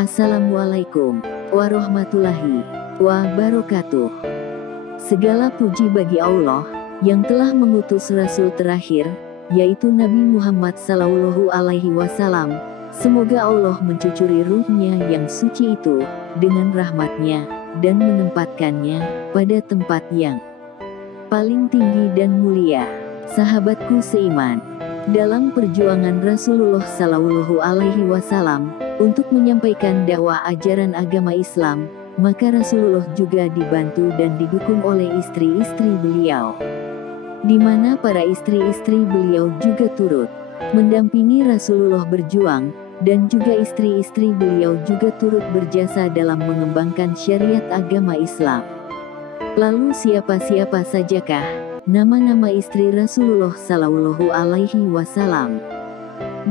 Assalamualaikum warahmatullahi wabarakatuh. Segala puji bagi Allah yang telah mengutus Rasul terakhir, yaitu Nabi Muhammad Sallallahu Alaihi Wasallam. Semoga Allah mencucuri ruhnya yang suci itu dengan rahmatnya dan menempatkannya pada tempat yang paling tinggi dan mulia. Sahabatku seiman, dalam perjuangan Rasulullah Sallallahu Alaihi Wasallam untuk menyampaikan dakwah ajaran agama Islam, maka Rasulullah juga dibantu dan didukung oleh istri-istri beliau, di mana para istri-istri beliau juga turut mendampingi Rasulullah berjuang, dan juga istri-istri beliau juga turut berjasa dalam mengembangkan syariat agama Islam. Lalu siapa-siapa sajakah nama-nama istri Rasulullah Sallallahu Alaihi Wasallam?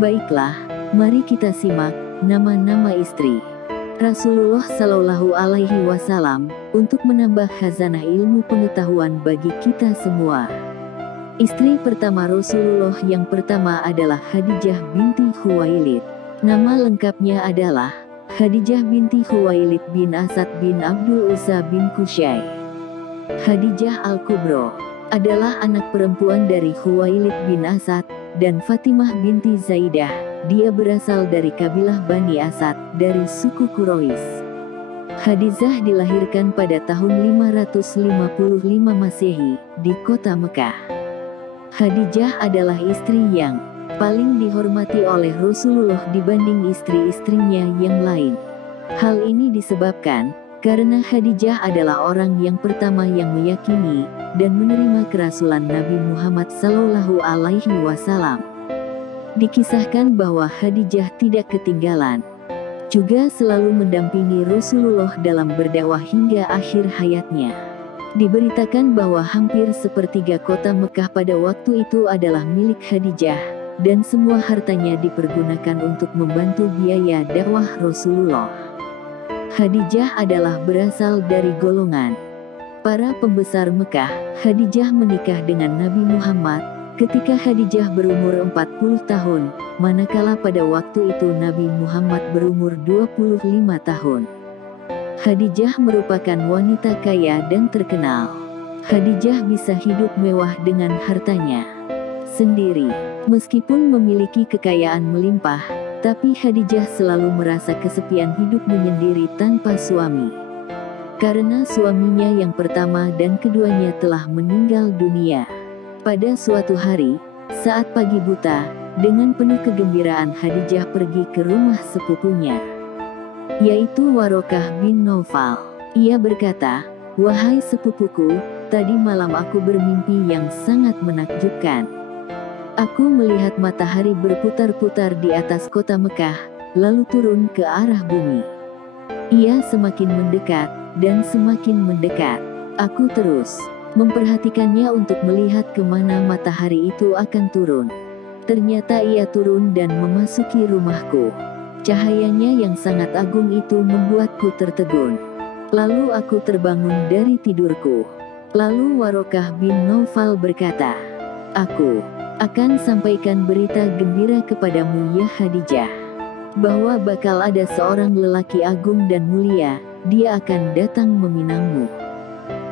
Baiklah, mari kita simak nama-nama istri Rasulullah Sallallahu Alaihi Wasallam untuk menambah khazanah ilmu pengetahuan bagi kita semua. Istri pertama Rasulullah yang pertama adalah Khadijah binti Khuwailid. Nama lengkapnya adalah Khadijah binti Khuwailid bin Asad bin Abdul Uzza bin Qusay. Khadijah Al-Kubro adalah anak perempuan dari Khuwailid bin Asad dan Fatimah binti Zaidah. Dia berasal dari kabilah Bani Asad dari suku Quraisy. Khadijah dilahirkan pada tahun 555 Masehi di kota Mekah. Khadijah adalah istri yang paling dihormati oleh Rasulullah dibanding istri-istrinya yang lain. Hal ini disebabkan karena Khadijah adalah orang yang pertama yang meyakini dan menerima kerasulan Nabi Muhammad Sallallahu Alaihi Wasallam. Dikisahkan bahwa Khadijah tidak ketinggalan, juga selalu mendampingi Rasulullah dalam berdakwah hingga akhir hayatnya. Diberitakan bahwa hampir sepertiga kota Mekah pada waktu itu adalah milik Khadijah, dan semua hartanya dipergunakan untuk membantu biaya dakwah Rasulullah. Khadijah adalah berasal dari golongan para pembesar Mekah. Khadijah menikah dengan Nabi Muhammad ketika Khadijah berumur 40 tahun, manakala pada waktu itu Nabi Muhammad berumur 25 tahun. Khadijah merupakan wanita kaya dan terkenal. Khadijah bisa hidup mewah dengan hartanya sendiri. Meskipun memiliki kekayaan melimpah, tapi Khadijah selalu merasa kesepian hidup menyendiri tanpa suami. Karena suaminya yang pertama dan keduanya telah meninggal dunia. Pada suatu hari, saat pagi buta, dengan penuh kegembiraan Khadijah pergi ke rumah sepupunya, yaitu Warokah bin Naufal. Ia berkata, "Wahai sepupuku, tadi malam aku bermimpi yang sangat menakjubkan. Aku melihat matahari berputar-putar di atas kota Mekah, lalu turun ke arah bumi. Ia semakin mendekat, dan semakin mendekat. Aku terus memperhatikannya untuk melihat kemana matahari itu akan turun. Ternyata ia turun dan memasuki rumahku. Cahayanya yang sangat agung itu membuatku tertegun. Lalu aku terbangun dari tidurku." Lalu Warokah bin Naufal berkata, "Aku akan sampaikan berita gembira kepadamu ya Khadijah, bahwa bakal ada seorang lelaki agung dan mulia, dia akan datang meminangmu.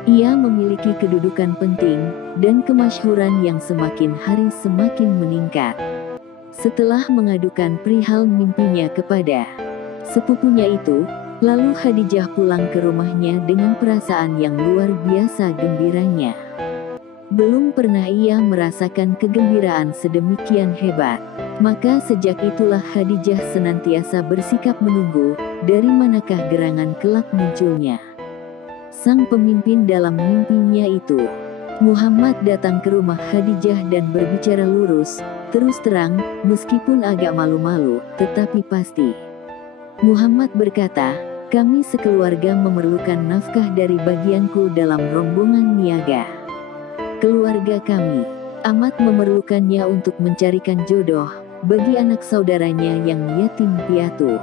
Ia memiliki kedudukan penting dan kemasyhuran yang semakin hari semakin meningkat." Setelah mengadukan perihal mimpinya kepada sepupunya itu, lalu Khadijah pulang ke rumahnya dengan perasaan yang luar biasa gembiranya. Belum pernah ia merasakan kegembiraan sedemikian hebat. Maka sejak itulah Khadijah senantiasa bersikap menunggu, dari manakah gerangan kelak munculnya sang pemimpin dalam mimpinya itu. Muhammad datang ke rumah Khadijah dan berbicara lurus, terus terang, meskipun agak malu-malu, tetapi pasti. Muhammad berkata, "Kami sekeluarga memerlukan nafkah dari bagianku dalam rombongan niaga. Keluarga kami amat memerlukannya untuk mencarikan jodoh bagi anak saudaranya yang yatim piatu."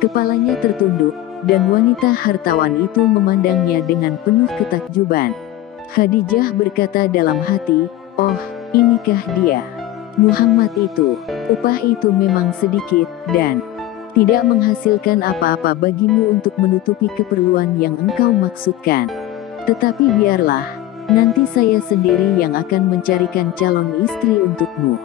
Kepalanya tertunduk, dan wanita hartawan itu memandangnya dengan penuh ketakjuban. Khadijah berkata dalam hati, "Oh, inikah dia? Muhammad itu, upah itu memang sedikit, dan tidak menghasilkan apa-apa bagimu untuk menutupi keperluan yang engkau maksudkan. Tetapi biarlah, nanti saya sendiri yang akan mencarikan calon istri untukmu."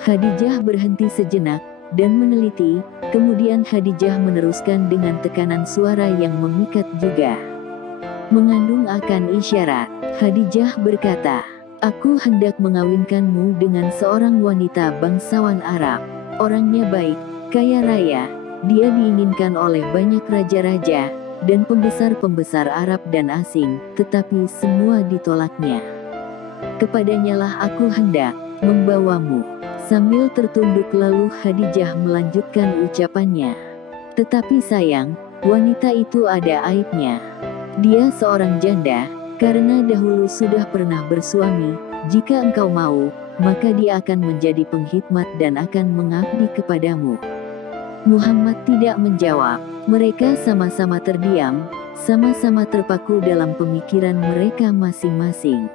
Khadijah berhenti sejenak dan meneliti, kemudian Khadijah meneruskan dengan tekanan suara yang memikat juga. Mengandung akan isyarat, Khadijah berkata, "Aku hendak mengawinkanmu dengan seorang wanita bangsawan Arab. Orangnya baik, kaya raya, dia diinginkan oleh banyak raja-raja dan pembesar-pembesar Arab dan asing, tetapi semua ditolaknya. Kepadanyalah aku hendak membawamu." Sambil tertunduk lalu Khadijah melanjutkan ucapannya, "Tetapi sayang, wanita itu ada aibnya. Dia seorang janda, karena dahulu sudah pernah bersuami. Jika engkau mau, maka dia akan menjadi penghikmat dan akan mengabdi kepadamu." Muhammad tidak menjawab. Mereka sama-sama terdiam, sama-sama terpaku dalam pemikiran mereka masing-masing.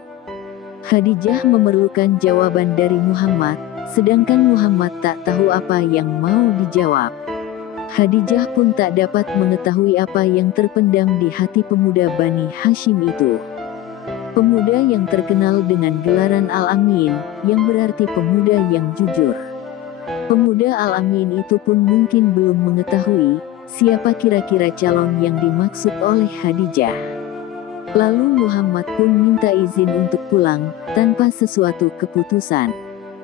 Khadijah memerlukan jawaban dari Muhammad, sedangkan Muhammad tak tahu apa yang mau dijawab. Khadijah pun tak dapat mengetahui apa yang terpendam di hati pemuda Bani Hashim itu. Pemuda yang terkenal dengan gelaran Al-Amin, yang berarti pemuda yang jujur. Pemuda Al-Amin itu pun mungkin belum mengetahui siapa kira-kira calon yang dimaksud oleh Khadijah. Lalu Muhammad pun minta izin untuk pulang, tanpa sesuatu keputusan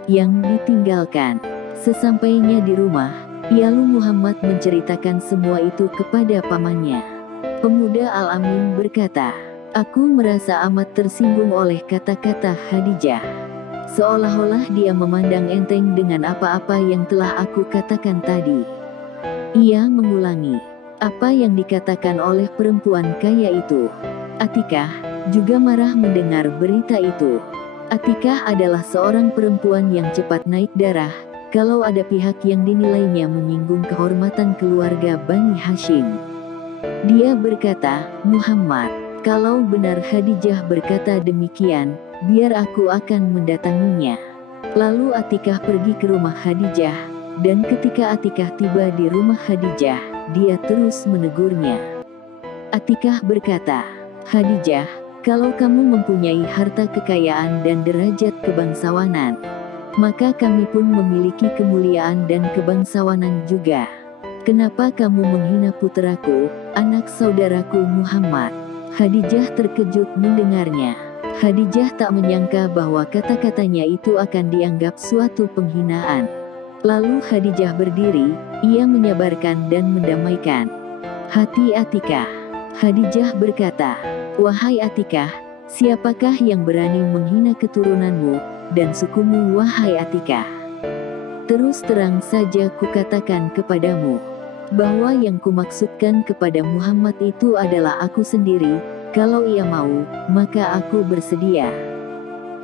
yang ditinggalkan. Sesampainya di rumah, lalu Muhammad menceritakan semua itu kepada pamannya. Pemuda Al-Amin berkata, "Aku merasa amat tersinggung oleh kata-kata Khadijah. Seolah-olah dia memandang enteng dengan apa-apa yang telah aku katakan tadi." Ia mengulangi apa yang dikatakan oleh perempuan kaya itu. Atikah juga marah mendengar berita itu. Atikah adalah seorang perempuan yang cepat naik darah, kalau ada pihak yang dinilainya menyinggung kehormatan keluarga Bani Hashim. Dia berkata, "Muhammad, kalau benar Khadijah berkata demikian, biar aku akan mendatanginya." Lalu Atikah pergi ke rumah Khadijah, dan ketika Atikah tiba di rumah Khadijah, dia terus menegurnya. Atikah berkata, "Khadijah, kalau kamu mempunyai harta kekayaan dan derajat kebangsawanan, maka kami pun memiliki kemuliaan dan kebangsawanan juga. Kenapa kamu menghina putraku, anak saudaraku Muhammad?" Khadijah terkejut mendengarnya. Khadijah tak menyangka bahwa kata-katanya itu akan dianggap suatu penghinaan. Lalu Khadijah berdiri, ia menyabarkan dan mendamaikan hati Atikah. Khadijah berkata, "Wahai Atikah, siapakah yang berani menghina keturunanmu dan sukumu wahai Atikah? Terus terang saja kukatakan kepadamu, bahwa yang kumaksudkan kepada Muhammad itu adalah aku sendiri. Kalau ia mau, maka aku bersedia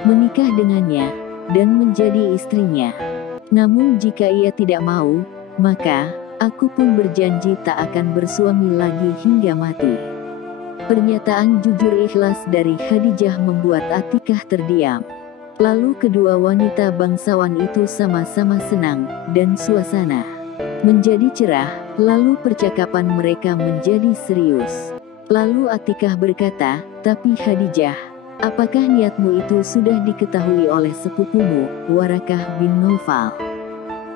menikah dengannya dan menjadi istrinya. Namun jika ia tidak mau, maka aku pun berjanji tak akan bersuami lagi hingga mati." Pernyataan jujur ikhlas dari Khadijah membuat Atikah terdiam. Lalu kedua wanita bangsawan itu sama-sama senang, dan suasana menjadi cerah, lalu percakapan mereka menjadi serius. Lalu Atikah berkata, "Tapi Khadijah, apakah niatmu itu sudah diketahui oleh sepupumu, Warakah bin Naufal?"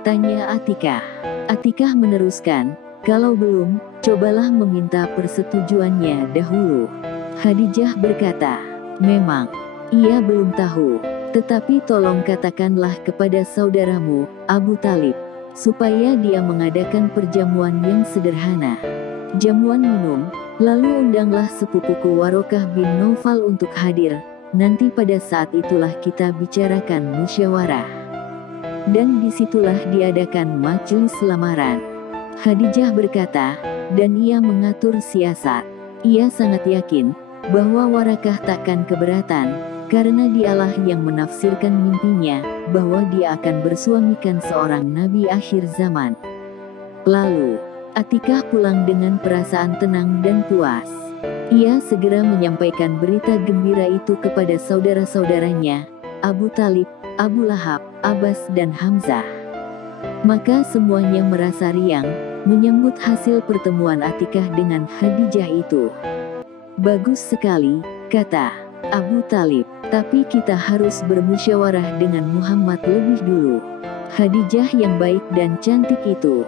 tanya Atikah. Atikah meneruskan, "Kalau belum, cobalah meminta persetujuannya dahulu." Khadijah berkata, "Memang, ia belum tahu. Tetapi tolong katakanlah kepada saudaramu, Abu Talib, supaya dia mengadakan perjamuan yang sederhana. Jamuan minum, lalu undanglah sepupuku Warokah bin Naufal untuk hadir. Nanti pada saat itulah kita bicarakan musyawarah. Dan disitulah diadakan majelis lamaran." Khadijah berkata, "Dan ia mengatur siasat. Ia sangat yakin bahwa Warakah takkan keberatan, karena dialah yang menafsirkan mimpinya, bahwa dia akan bersuamikan seorang nabi akhir zaman." Lalu, Atikah pulang dengan perasaan tenang dan puas. Ia segera menyampaikan berita gembira itu kepada saudara-saudaranya, Abu Talib, Abu Lahab, Abbas dan Hamzah. Maka semuanya merasa riang, menyambut hasil pertemuan Atikah dengan Khadijah itu. Bagus sekali, kata Abu Talib, tapi kita harus bermusyawarah dengan Muhammad lebih dulu. Khadijah yang baik dan cantik itu,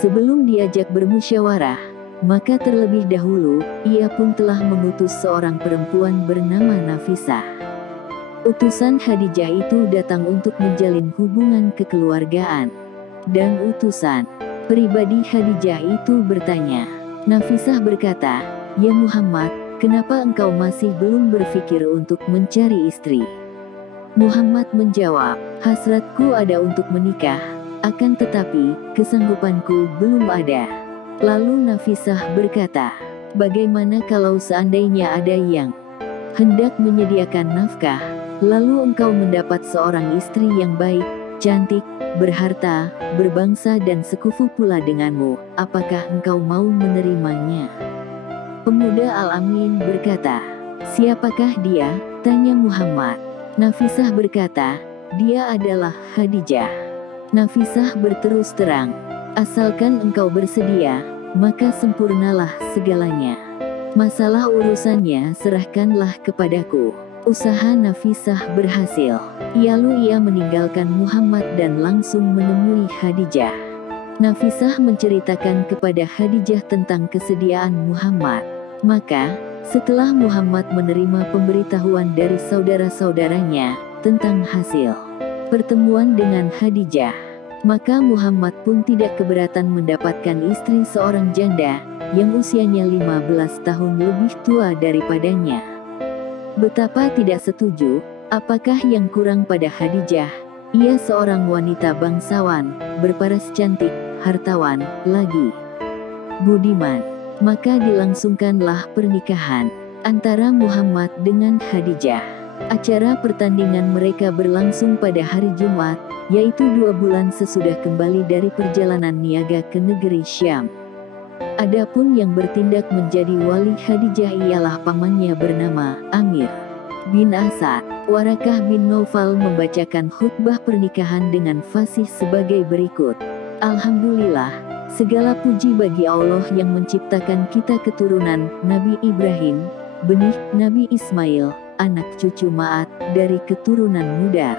sebelum diajak bermusyawarah, maka terlebih dahulu, ia pun telah mengutus seorang perempuan bernama Nafisah. Utusan Khadijah itu datang untuk menjalin hubungan kekeluargaan. Dan utusan pribadi Khadijah itu bertanya. Nafisah berkata, "Ya Muhammad, kenapa engkau masih belum berpikir untuk mencari istri?" Muhammad menjawab, "Hasratku ada untuk menikah, akan tetapi, kesanggupanku belum ada." Lalu Nafisah berkata, "Bagaimana kalau seandainya ada yang hendak menyediakan nafkah, lalu engkau mendapat seorang istri yang baik, cantik, berharta, berbangsa dan sekufu pula denganmu, apakah engkau mau menerimanya?" Pemuda Al-Amin berkata, "Siapakah dia?" tanya Muhammad. Nafisah berkata, "Dia adalah Khadijah." Nafisah berterus terang, "Asalkan engkau bersedia, maka sempurnalah segalanya. Masalah urusannya serahkanlah kepadaku." Usaha Nafisah berhasil. Lalu ia meninggalkan Muhammad dan langsung menemui Khadijah. Nafisah menceritakan kepada Khadijah tentang kesediaan Muhammad. Maka, setelah Muhammad menerima pemberitahuan dari saudara-saudaranya tentang hasil pertemuan dengan Khadijah, maka Muhammad pun tidak keberatan mendapatkan istri seorang janda yang usianya 15 tahun lebih tua daripadanya. Betapa tidak setuju, apakah yang kurang pada Khadijah? Ia seorang wanita bangsawan, berparas cantik, hartawan, lagi budiman. Maka dilangsungkanlah pernikahan antara Muhammad dengan Khadijah. Acara pertandingan mereka berlangsung pada hari Jumat, yaitu 2 bulan sesudah kembali dari perjalanan niaga ke negeri Syam. Adapun yang bertindak menjadi wali Khadijah ialah pamannya bernama Amir bin Asad. Warakah bin Naufal membacakan khutbah pernikahan dengan fasih sebagai berikut. Alhamdulillah, segala puji bagi Allah yang menciptakan kita keturunan Nabi Ibrahim, benih Nabi Ismail, anak cucu Ma'at, dari keturunan Mudar.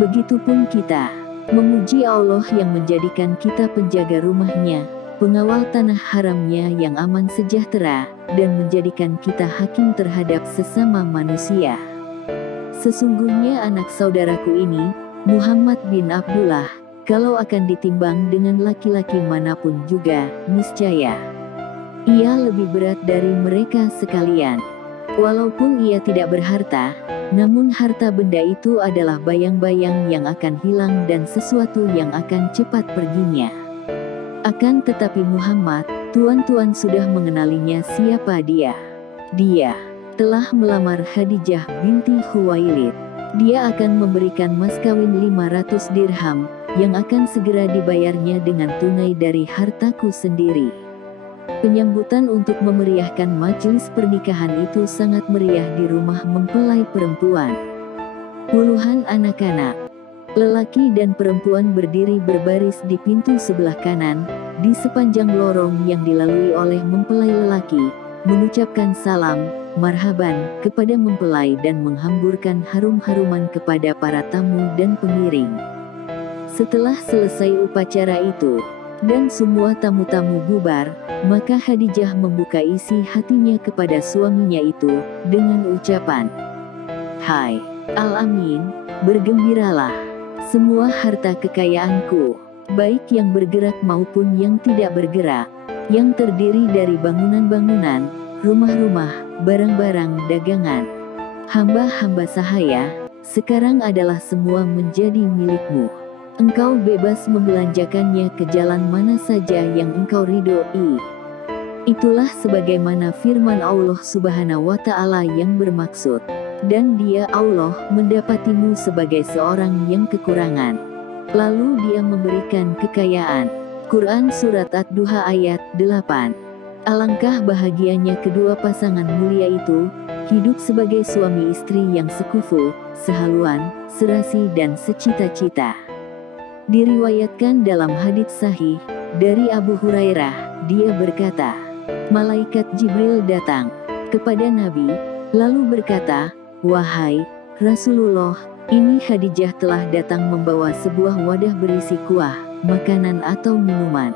Begitupun kita memuji Allah yang menjadikan kita penjaga rumahnya, pengawal tanah haramnya yang aman sejahtera, dan menjadikan kita hakim terhadap sesama manusia. Sesungguhnya anak saudaraku ini, Muhammad bin Abdullah, kalau akan ditimbang dengan laki-laki manapun juga, niscaya ia lebih berat dari mereka sekalian. Walaupun ia tidak berharta, namun harta benda itu adalah bayang-bayang yang akan hilang dan sesuatu yang akan cepat perginya. Akan tetapi Muhammad, tuan-tuan sudah mengenalinya siapa dia. Dia telah melamar Khadijah binti Khuwailid. Dia akan memberikan mas kawin 500 dirham, yang akan segera dibayarnya dengan tunai dari hartaku sendiri. Penyambutan untuk memeriahkan majelis pernikahan itu sangat meriah di rumah mempelai perempuan. Puluhan anak-anak, lelaki dan perempuan berdiri berbaris di pintu sebelah kanan, di sepanjang lorong yang dilalui oleh mempelai lelaki, mengucapkan salam, marhaban, kepada mempelai dan menghamburkan harum-haruman kepada para tamu dan pengiring. Setelah selesai upacara itu, dan semua tamu-tamu bubar, maka Khadijah membuka isi hatinya kepada suaminya itu, dengan ucapan, "Hai Al-Amin, bergembiralah. Semua harta kekayaanku, baik yang bergerak maupun yang tidak bergerak, yang terdiri dari bangunan-bangunan, rumah-rumah, barang-barang dagangan, hamba-hamba sahaya, sekarang adalah semua menjadi milikmu. Engkau bebas membelanjakannya ke jalan mana saja yang engkau ridhoi." Itulah sebagaimana firman Allah Subhanahu wa Ta'ala yang bermaksud, "Dan Dia Allah mendapatimu sebagai seorang yang kekurangan, lalu Dia memberikan kekayaan." Quran Surat Ad-Duha ayat 8. Alangkah bahagianya kedua pasangan mulia itu, hidup sebagai suami istri yang sekufu, sehaluan, serasi dan secita-cita. Diriwayatkan dalam hadits sahih dari Abu Hurairah, dia berkata, malaikat Jibril datang kepada Nabi, lalu berkata, "Wahai Rasulullah, ini Khadijah telah datang membawa sebuah wadah berisi kuah, makanan atau minuman.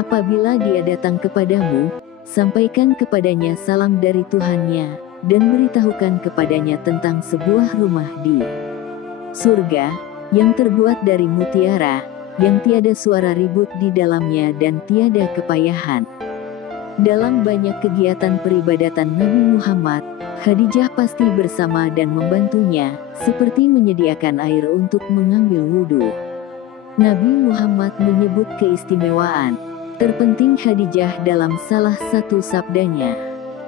Apabila dia datang kepadamu, sampaikan kepadanya salam dari Tuhannya, dan beritahukan kepadanya tentang sebuah rumah di surga, yang terbuat dari mutiara, yang tiada suara ribut di dalamnya dan tiada kepayahan." Dalam banyak kegiatan peribadatan Nabi Muhammad, Khadijah pasti bersama dan membantunya, seperti menyediakan air untuk mengambil wudhu. Nabi Muhammad menyebut keistimewaan terpenting Khadijah dalam salah satu sabdanya.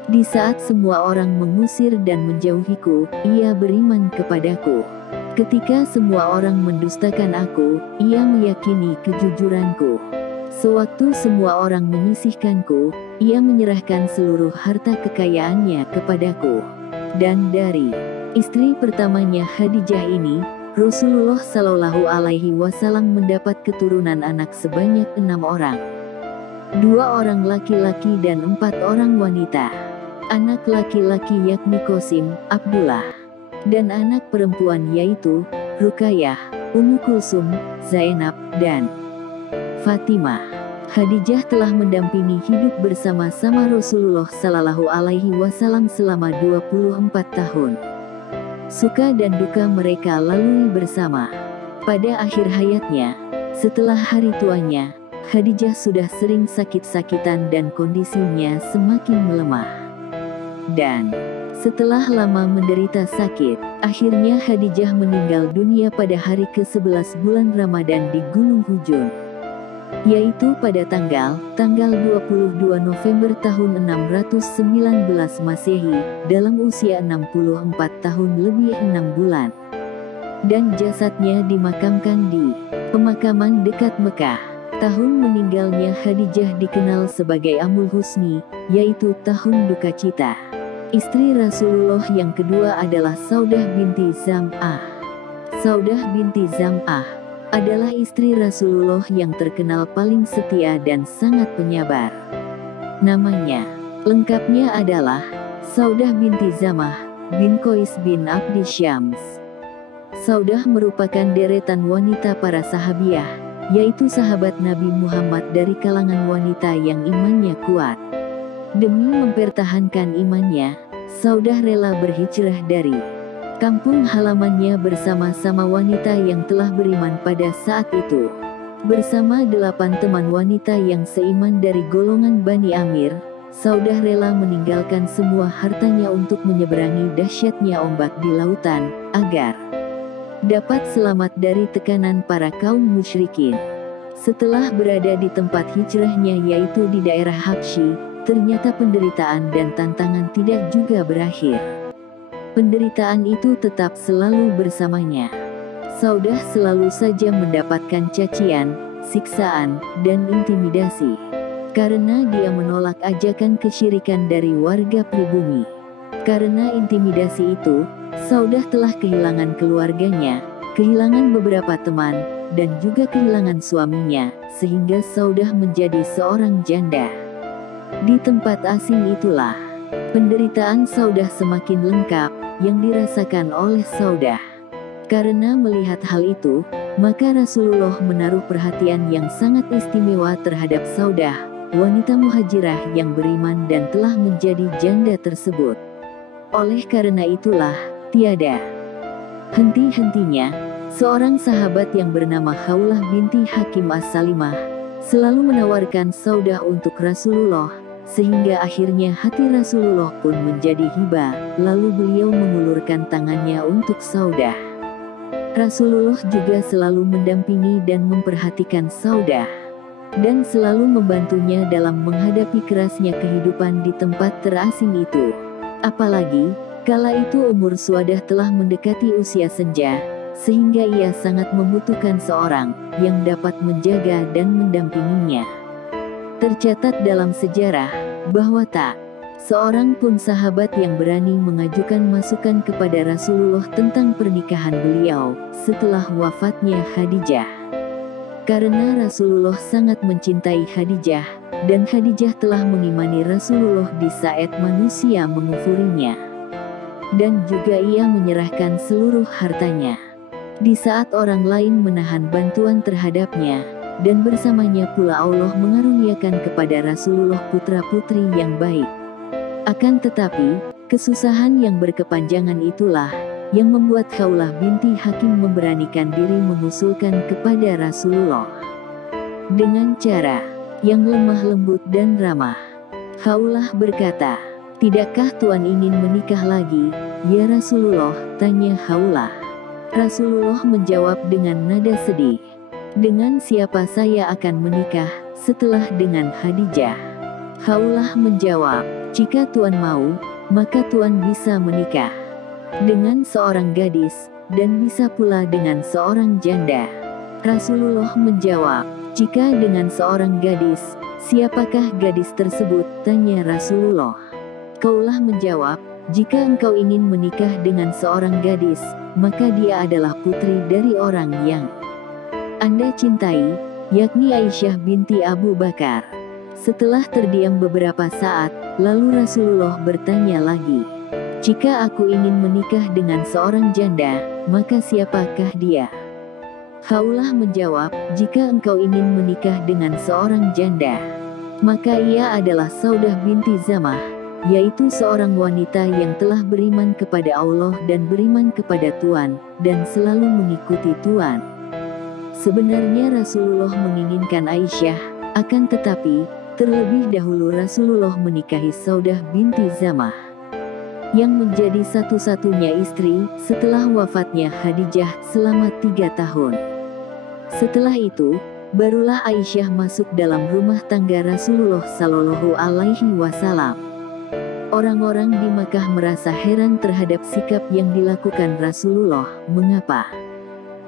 Di saat semua orang mengusir dan menjauhiku, ia beriman kepadaku. Ketika semua orang mendustakan aku, ia meyakini kejujuranku. Sewaktu semua orang menyisihkanku, ia menyerahkan seluruh harta kekayaannya kepadaku. Dan dari istri pertamanya Khadijah ini, Rasulullah Shallallahu Alaihi Wasallam mendapat keturunan anak sebanyak 6 orang. 2 orang laki-laki dan 4 orang wanita. Anak laki-laki yakni Qasim, Abdullah, dan anak perempuan yaitu Ruqayyah, Ummu Kulsum, Zainab, dan Fatimah. Khadijah telah mendampingi hidup bersama-sama Rasulullah Shallallahu Alaihi Wasallam selama 24 tahun. Suka dan duka mereka lalui bersama. Pada akhir hayatnya, setelah hari tuanya, Khadijah sudah sering sakit-sakitan dan kondisinya semakin melemah. Dan setelah lama menderita sakit, akhirnya Khadijah meninggal dunia pada hari ke-11 bulan Ramadan di Gunung Hujun, yaitu pada tanggal 22 November tahun 619 Masehi, dalam usia 64 tahun lebih 6 bulan. Dan jasadnya dimakamkan di pemakaman dekat Mekah. Tahun meninggalnya Khadijah dikenal sebagai Amul Husni, yaitu tahun duka cita. Istri Rasulullah yang kedua adalah Saudah binti Zam'ah. Saudah binti Zam'ah adalah istri Rasulullah yang terkenal paling setia dan sangat penyabar. Namanya lengkapnya adalah Saudah binti Zam'ah bin Qais bin Abdi Syams. Saudah merupakan deretan wanita para sahabiah, yaitu sahabat Nabi Muhammad dari kalangan wanita yang imannya kuat. Demi mempertahankan imannya, Saudah rela berhijrah dari kampung halamannya bersama-sama wanita yang telah beriman pada saat itu. Bersama 8 teman wanita yang seiman dari golongan Bani Amir, Saudah rela meninggalkan semua hartanya untuk menyeberangi dahsyatnya ombak di lautan, agar dapat selamat dari tekanan para kaum musyrikin. Setelah berada di tempat hijrahnya yaitu di daerah Habsyi, ternyata penderitaan dan tantangan tidak juga berakhir. Penderitaan itu tetap selalu bersamanya. Saudah selalu saja mendapatkan cacian, siksaan, dan intimidasi, karena dia menolak ajakan kesyirikan dari warga pribumi. Karena intimidasi itu, Saudah telah kehilangan keluarganya, kehilangan beberapa teman, dan juga kehilangan suaminya, sehingga Saudah menjadi seorang janda. Di tempat asing itulah, penderitaan Saudah semakin lengkap, yang dirasakan oleh Saudah. Karena melihat hal itu, maka Rasulullah menaruh perhatian yang sangat istimewa terhadap Saudah, wanita muhajirah yang beriman dan telah menjadi janda tersebut. Oleh karena itulah, tiada henti-hentinya, seorang sahabat yang bernama Khawlah binti Hakim As-Salimah selalu menawarkan Saudah untuk Rasulullah, sehingga akhirnya hati Rasulullah pun menjadi hibah, lalu beliau mengulurkan tangannya untuk Saudah. Rasulullah juga selalu mendampingi dan memperhatikan Saudah, dan selalu membantunya dalam menghadapi kerasnya kehidupan di tempat terasing itu. Apalagi, kala itu umur Saudah telah mendekati usia senja, sehingga ia sangat membutuhkan seorang yang dapat menjaga dan mendampinginya. Tercatat dalam sejarah, bahwa tak seorang pun sahabat yang berani mengajukan masukan kepada Rasulullah tentang pernikahan beliau, setelah wafatnya Khadijah. Karena Rasulullah sangat mencintai Khadijah, dan Khadijah telah mengimani Rasulullah di saat manusia mengufurinya. Dan juga ia menyerahkan seluruh hartanya. Di saat orang lain menahan bantuan terhadapnya, dan bersamanya pula Allah mengaruniakan kepada Rasulullah putra-putri yang baik. Akan tetapi, kesusahan yang berkepanjangan itulah yang membuat Khawlah binti Hakim memberanikan diri mengusulkan kepada Rasulullah dengan cara yang lemah lembut dan ramah. Khawlah berkata, "Tidakkah Tuan ingin menikah lagi, ya Rasulullah?" tanya Khawlah. Rasulullah menjawab dengan nada sedih, "Dengan siapa saya akan menikah setelah dengan Khadijah?" Khawlah menjawab, "Jika Tuan mau, maka Tuan bisa menikah dengan seorang gadis, dan bisa pula dengan seorang janda." Rasulullah menjawab, "Jika dengan seorang gadis, siapakah gadis tersebut?" tanya Rasulullah. Khawlah menjawab, "Jika engkau ingin menikah dengan seorang gadis, maka dia adalah putri dari orang yang Anda cintai, yakni Aisyah binti Abu Bakar." Setelah terdiam beberapa saat, lalu Rasulullah bertanya lagi, "Jika aku ingin menikah dengan seorang janda, maka siapakah dia?" Khawlah menjawab, "Jika engkau ingin menikah dengan seorang janda, maka ia adalah Saudah binti Zamah, yaitu seorang wanita yang telah beriman kepada Allah dan beriman kepada Tuhan, dan selalu mengikuti Tuhan." Sebenarnya Rasulullah menginginkan Aisyah, akan tetapi, terlebih dahulu Rasulullah menikahi Saudah binti Zamah, yang menjadi satu-satunya istri setelah wafatnya Khadijah selama 3 tahun. Setelah itu, barulah Aisyah masuk dalam rumah tangga Rasulullah Shallallahu Alaihi Wasallam. Orang-orang di Makkah merasa heran terhadap sikap yang dilakukan Rasulullah. Mengapa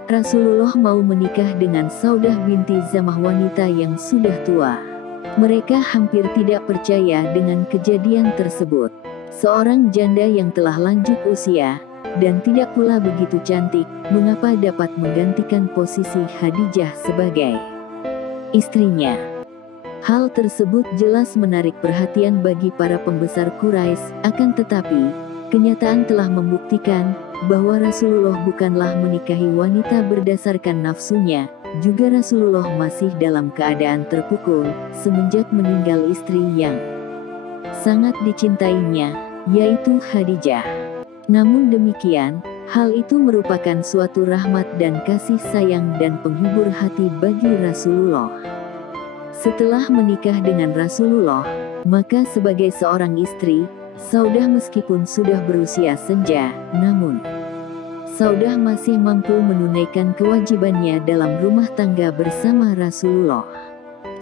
Rasulullah mau menikah dengan Saudah binti Zamah, wanita yang sudah tua? Mereka hampir tidak percaya dengan kejadian tersebut. Seorang janda yang telah lanjut usia, dan tidak pula begitu cantik, mengapa dapat menggantikan posisi Khadijah sebagai istrinya? Hal tersebut jelas menarik perhatian bagi para pembesar Quraisy, akan tetapi, kenyataan telah membuktikan bahwa Rasulullah bukanlah menikahi wanita berdasarkan nafsunya. Juga Rasulullah masih dalam keadaan terpukul, semenjak meninggal istri yang sangat dicintainya, yaitu Khadijah. Namun demikian, hal itu merupakan suatu rahmat dan kasih sayang dan penghibur hati bagi Rasulullah. Setelah menikah dengan Rasulullah, maka sebagai seorang istri, Saudah meskipun sudah berusia senja, namun Saudah masih mampu menunaikan kewajibannya dalam rumah tangga bersama Rasulullah.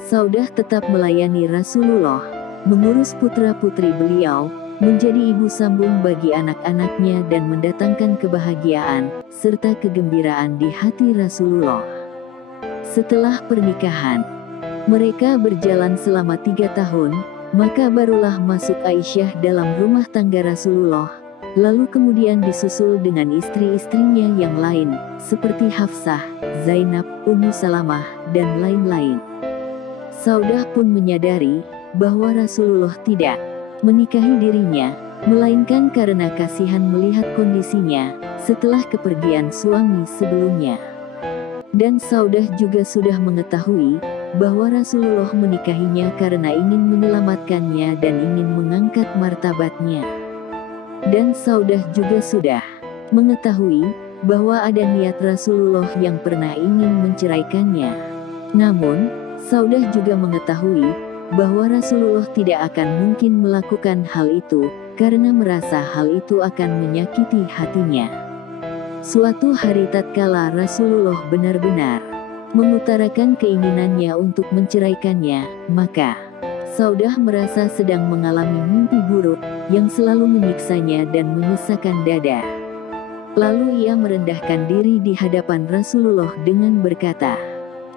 Saudah tetap melayani Rasulullah, mengurus putra-putri beliau, menjadi ibu sambung bagi anak-anaknya dan mendatangkan kebahagiaan, serta kegembiraan di hati Rasulullah. Setelah pernikahan, mereka berjalan selama 3 tahun, maka barulah masuk Aisyah dalam rumah tangga Rasulullah. Lalu kemudian disusul dengan istri-istrinya yang lain, seperti Hafsah, Zainab, Ummu Salamah, dan lain-lain. Saudah pun menyadari bahwa Rasulullah tidak menikahi dirinya, melainkan karena kasihan melihat kondisinya setelah kepergian suami sebelumnya. Dan Saudah juga sudah mengetahui bahwa Rasulullah menikahinya karena ingin menyelamatkannya dan ingin mengangkat martabatnya. Dan Saudah juga sudah mengetahui bahwa ada niat Rasulullah yang pernah ingin menceraikannya. Namun, Saudah juga mengetahui bahwa Rasulullah tidak akan mungkin melakukan hal itu, karena merasa hal itu akan menyakiti hatinya. Suatu hari tatkala Rasulullah benar-benar mengutarakan keinginannya untuk menceraikannya, maka Saudah merasa sedang mengalami mimpi buruk yang selalu menyiksanya dan menyesakan dada. Lalu ia merendahkan diri di hadapan Rasulullah dengan berkata,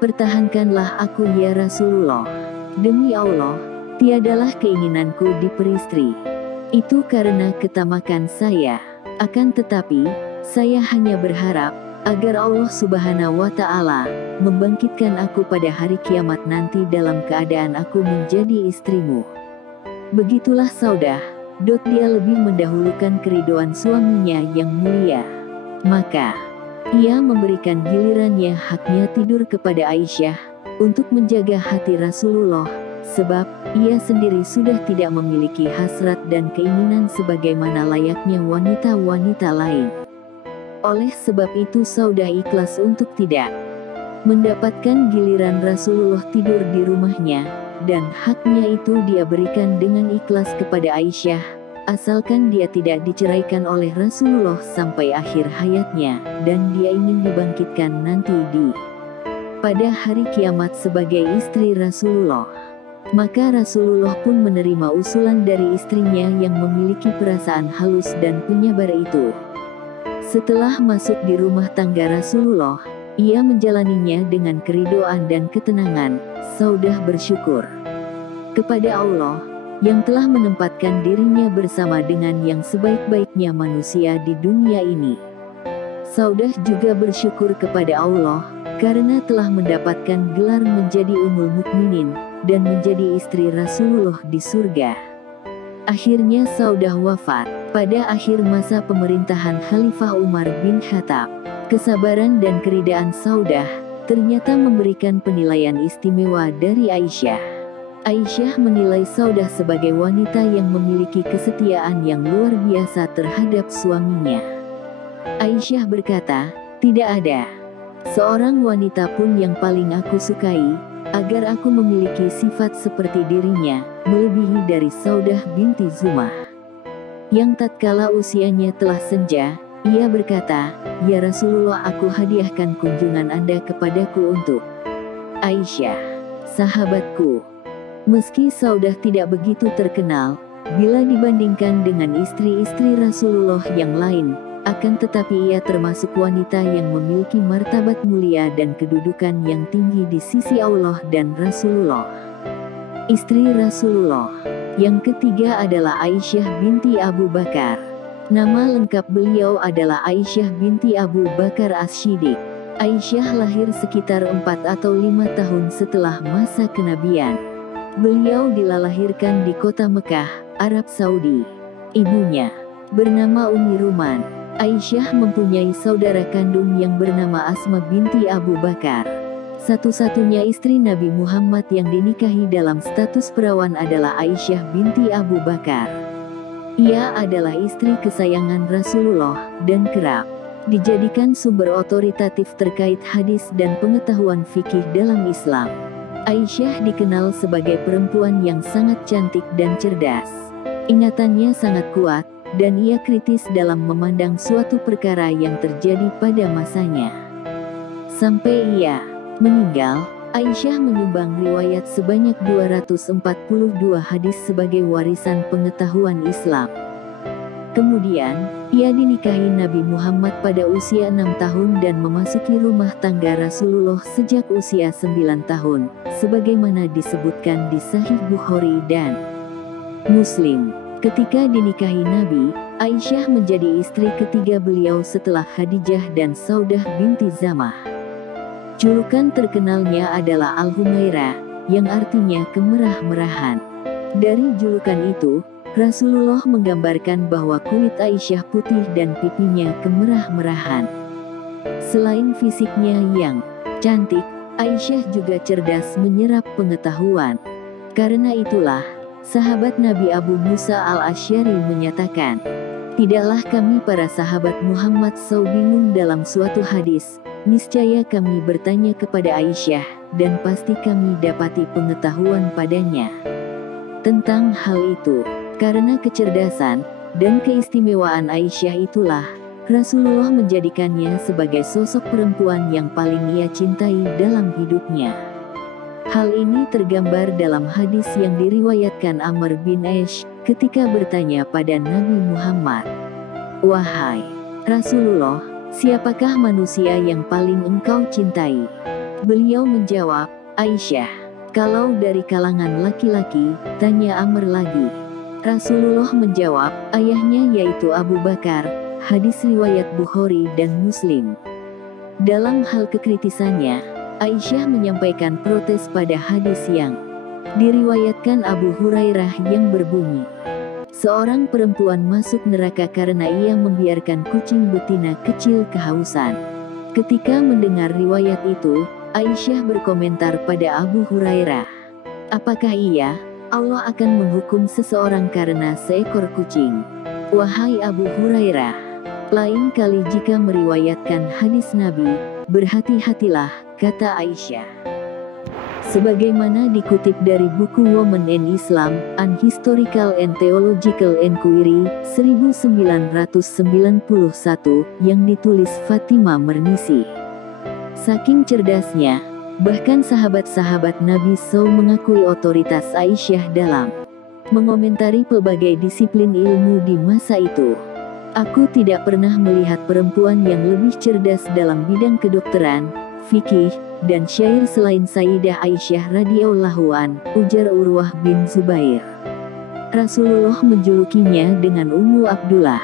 "Pertahankanlah aku ya Rasulullah. Demi Allah, tiadalah keinginanku diperistri. Itu karena ketamakan saya. Akan tetapi, saya hanya berharap agar Allah Subhanahu wa Ta'ala membangkitkan aku pada hari kiamat nanti dalam keadaan aku menjadi istrimu. Begitulah Saudah. Dia lebih mendahulukan keridoan suaminya yang mulia. Maka ia memberikan gilirannya haknya tidur kepada Aisyah untuk menjaga hati Rasulullah, sebab ia sendiri sudah tidak memiliki hasrat dan keinginan sebagaimana layaknya wanita-wanita lain. Oleh sebab itu Saudah ikhlas untuk tidak mendapatkan giliran Rasulullah tidur di rumahnya, dan haknya itu dia berikan dengan ikhlas kepada Aisyah, asalkan dia tidak diceraikan oleh Rasulullah sampai akhir hayatnya, dan dia ingin dibangkitkan nanti pada hari kiamat sebagai istri Rasulullah. Maka Rasulullah pun menerima usulan dari istrinya yang memiliki perasaan halus dan penyabar itu. Setelah masuk di rumah tangga Rasulullah, ia menjalaninya dengan keridoan dan ketenangan. Saudah bersyukur kepada Allah yang telah menempatkan dirinya bersama dengan yang sebaik-baiknya manusia di dunia ini. Saudah juga bersyukur kepada Allah karena telah mendapatkan gelar menjadi Ummul Mukminin dan menjadi istri Rasulullah di surga. Akhirnya Saudah wafat pada akhir masa pemerintahan Khalifah Umar bin Khattab. Kesabaran dan keridaan Saudah ternyata memberikan penilaian istimewa dari Aisyah. Aisyah menilai Saudah sebagai wanita yang memiliki kesetiaan yang luar biasa terhadap suaminya. Aisyah berkata, "Tidak ada seorang wanita pun yang paling aku sukai, agar aku memiliki sifat seperti dirinya, melebihi dari Saudah binti Zumah." Yang tatkala usianya telah senja, ia berkata, "Ya Rasulullah, aku hadiahkan kunjungan Anda kepadaku untuk Aisyah, sahabatku." Meski Saudah tidak begitu terkenal bila dibandingkan dengan istri-istri Rasulullah yang lain, akan tetapi ia termasuk wanita yang memiliki martabat mulia dan kedudukan yang tinggi di sisi Allah dan Rasulullah. Istri Rasulullah yang ketiga adalah Aisyah binti Abu Bakar. Nama lengkap beliau adalah Aisyah binti Abu Bakar As-Siddiq. Aisyah lahir sekitar 4 atau 5 tahun setelah masa kenabian. Beliau dilahirkan di kota Mekah, Arab Saudi. Ibunya bernama Ummi Ruman. Aisyah mempunyai saudara kandung yang bernama Asma binti Abu Bakar. Satu-satunya istri Nabi Muhammad yang dinikahi dalam status perawan adalah Aisyah binti Abu Bakar. Ia adalah istri kesayangan Rasulullah dan kerap dijadikan sumber otoritatif terkait hadis dan pengetahuan fikih dalam Islam. Aisyah dikenal sebagai perempuan yang sangat cantik dan cerdas. Ingatannya sangat kuat, dan ia kritis dalam memandang suatu perkara yang terjadi pada masanya. Sampai ia meninggal, Aisyah menyumbang riwayat sebanyak 242 hadis sebagai warisan pengetahuan Islam. Kemudian, ia dinikahi Nabi Muhammad pada usia 6 tahun dan memasuki rumah tangga Rasulullah sejak usia 9 tahun, sebagaimana disebutkan di Sahih Bukhari dan Muslim. Ketika dinikahi Nabi, Aisyah menjadi istri ketiga beliau setelah Khadijah dan Saudah binti Zamah. Julukan terkenalnya adalah Al-Humairah, yang artinya kemerah-merahan. Dari julukan itu, Rasulullah menggambarkan bahwa kulit Aisyah putih dan pipinya kemerah-merahan. Selain fisiknya yang cantik, Aisyah juga cerdas menyerap pengetahuan. Karena itulah, sahabat Nabi Abu Musa al-Asy'ari menyatakan, "Tidaklah kami para sahabat Muhammad SAW bingung dalam suatu hadis, niscaya kami bertanya kepada Aisyah, dan pasti kami dapati pengetahuan padanya tentang hal itu." Karena kecerdasan dan keistimewaan Aisyah itulah, Rasulullah menjadikannya sebagai sosok perempuan yang paling ia cintai dalam hidupnya. Hal ini tergambar dalam hadis yang diriwayatkan Amr bin Aish ketika bertanya pada Nabi Muhammad, "Wahai Rasulullah, siapakah manusia yang paling engkau cintai?" Beliau menjawab, "Aisyah." "Kalau dari kalangan laki-laki?" tanya Amr lagi. Rasulullah menjawab, "Ayahnya yaitu Abu Bakar." Hadis riwayat Bukhari dan Muslim. Dalam hal kekritisannya, Aisyah menyampaikan protes pada hadis yang diriwayatkan Abu Hurairah yang berbunyi, seorang perempuan masuk neraka karena ia membiarkan kucing betina kecil kehausan. Ketika mendengar riwayat itu, Aisyah berkomentar pada Abu Hurairah, apakah Allah akan menghukum seseorang karena seekor kucing? Wahai Abu Hurairah, lain kali jika meriwayatkan hadis Nabi, berhati-hatilah, kata Aisyah. Sebagaimana dikutip dari buku Women in Islam, An Historical and Theological Enquiry, 1991, yang ditulis Fatima Mernisi. Saking cerdasnya, bahkan sahabat-sahabat Nabi SAW mengakui otoritas Aisyah dalam mengomentari pelbagai disiplin ilmu di masa itu. Aku tidak pernah melihat perempuan yang lebih cerdas dalam bidang kedokteran, fikih, dan syair selain Sayyidah Aisyah radhiyallahu an, ujar Urwah bin Zubair. Rasulullah menjulukinya dengan Ummu Abdullah,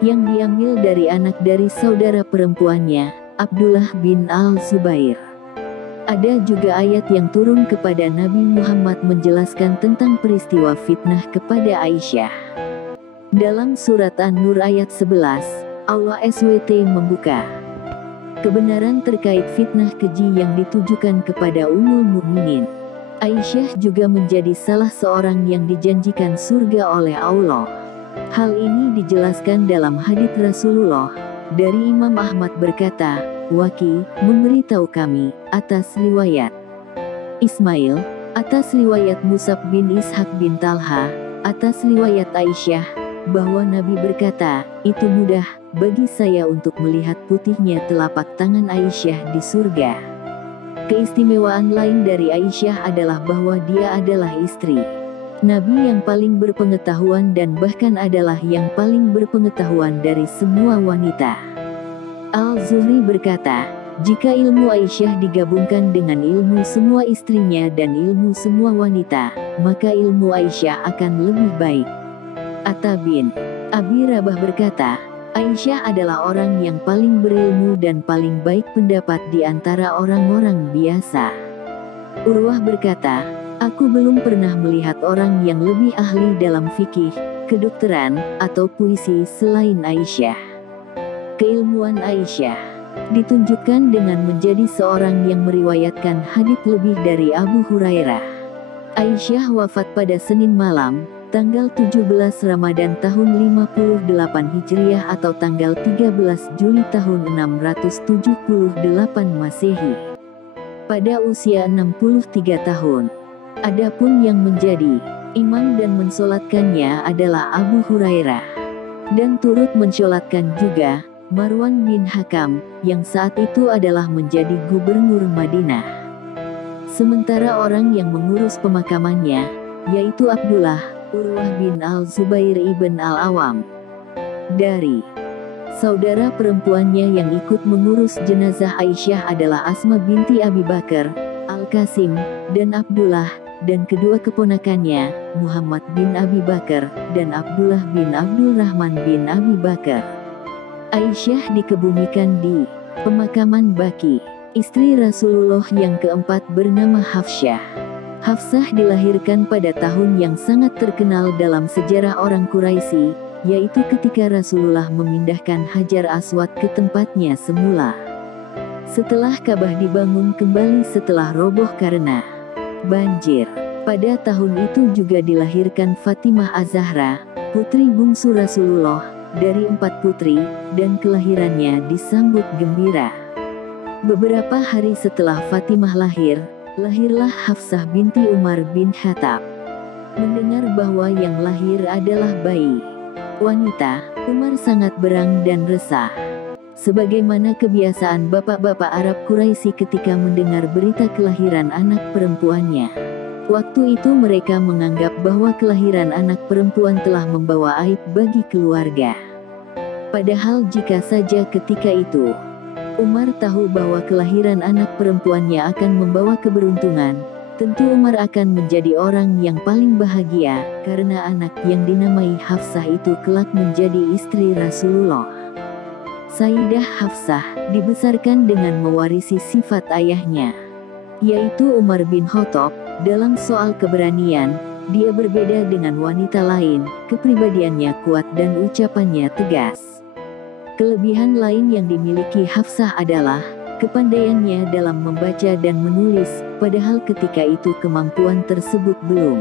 yang diambil dari anak dari saudara perempuannya, Abdullah bin Al-Zubair. Ada juga ayat yang turun kepada Nabi Muhammad menjelaskan tentang peristiwa fitnah kepada Aisyah. Dalam surat An-Nur ayat 11, Allah SWT membuka kebenaran terkait fitnah keji yang ditujukan kepada Ummul Mukminin. Aisyah juga menjadi salah seorang yang dijanjikan surga oleh Allah. Hal ini dijelaskan dalam hadits Rasulullah. Dari Imam Ahmad berkata, Waki memberitahu kami atas riwayat Ismail, atas riwayat Musab bin Ishaq bin Talha, atas riwayat Aisyah, bahwa Nabi berkata, itu mudah bagi saya untuk melihat putihnya telapak tangan Aisyah di surga. Keistimewaan lain dari Aisyah adalah bahwa dia adalah istri Nabi yang paling berpengetahuan dan bahkan adalah yang paling berpengetahuan dari semua wanita. Al-Zuhri berkata, jika ilmu Aisyah digabungkan dengan ilmu semua istrinya dan ilmu semua wanita, maka ilmu Aisyah akan lebih baik. Atta bin Abi Rabah berkata, Aisyah adalah orang yang paling berilmu dan paling baik pendapat di antara orang-orang biasa. Urwah berkata, aku belum pernah melihat orang yang lebih ahli dalam fikih, kedokteran, atau puisi selain Aisyah. Keilmuan Aisyah ditunjukkan dengan menjadi seorang yang meriwayatkan hadits lebih dari Abu Hurairah. Aisyah wafat pada Senin malam, tanggal 17 Ramadan tahun 58 Hijriah atau tanggal 13 Juli tahun 678 Masehi. Pada usia 63 tahun. Adapun yang menjadi imam dan mensolatkannya adalah Abu Hurairah. Dan turut mensolatkan juga Marwan bin Hakam, yang saat itu adalah menjadi gubernur Madinah. Sementara orang yang mengurus pemakamannya, yaitu Abdullah, Urwah bin Al-Zubair ibn Al-Awam. Dari saudara perempuannya yang ikut mengurus jenazah Aisyah adalah Asma binti Abi Bakar, Al-Qasim, dan Abdullah, dan kedua keponakannya, Muhammad bin Abi Bakar, dan Abdullah bin Abdul Rahman bin Abi Bakar. Aisyah dikebumikan di pemakaman Baqi. Istri Rasulullah yang keempat bernama Hafsyah. Hafsah dilahirkan pada tahun yang sangat terkenal dalam sejarah orang Quraisy, yaitu ketika Rasulullah memindahkan Hajar Aswad ke tempatnya semula. Setelah Ka'bah dibangun kembali setelah roboh karena banjir. Pada tahun itu juga dilahirkan Fatimah Az-Zahra, putri bungsu Rasulullah, dari 4 putri, dan kelahirannya disambut gembira. Beberapa hari setelah Fatimah lahir, lahirlah Hafsah binti Umar bin Khattab. Mendengar bahwa yang lahir adalah bayi wanita, Umar sangat berang dan resah. Sebagaimana kebiasaan bapak-bapak Arab Quraisy ketika mendengar berita kelahiran anak perempuannya. Waktu itu mereka menganggap bahwa kelahiran anak perempuan telah membawa aib bagi keluarga. Padahal jika saja ketika itu Umar tahu bahwa kelahiran anak perempuannya akan membawa keberuntungan, tentu Umar akan menjadi orang yang paling bahagia, karena anak yang dinamai Hafsah itu kelak menjadi istri Rasulullah. Sayyidah Hafsah dibesarkan dengan mewarisi sifat ayahnya, yaitu Umar bin Khattab. Dalam soal keberanian, dia berbeda dengan wanita lain, kepribadiannya kuat dan ucapannya tegas. Kelebihan lain yang dimiliki Hafsah adalah kepandaiannya dalam membaca dan menulis, padahal ketika itu kemampuan tersebut belum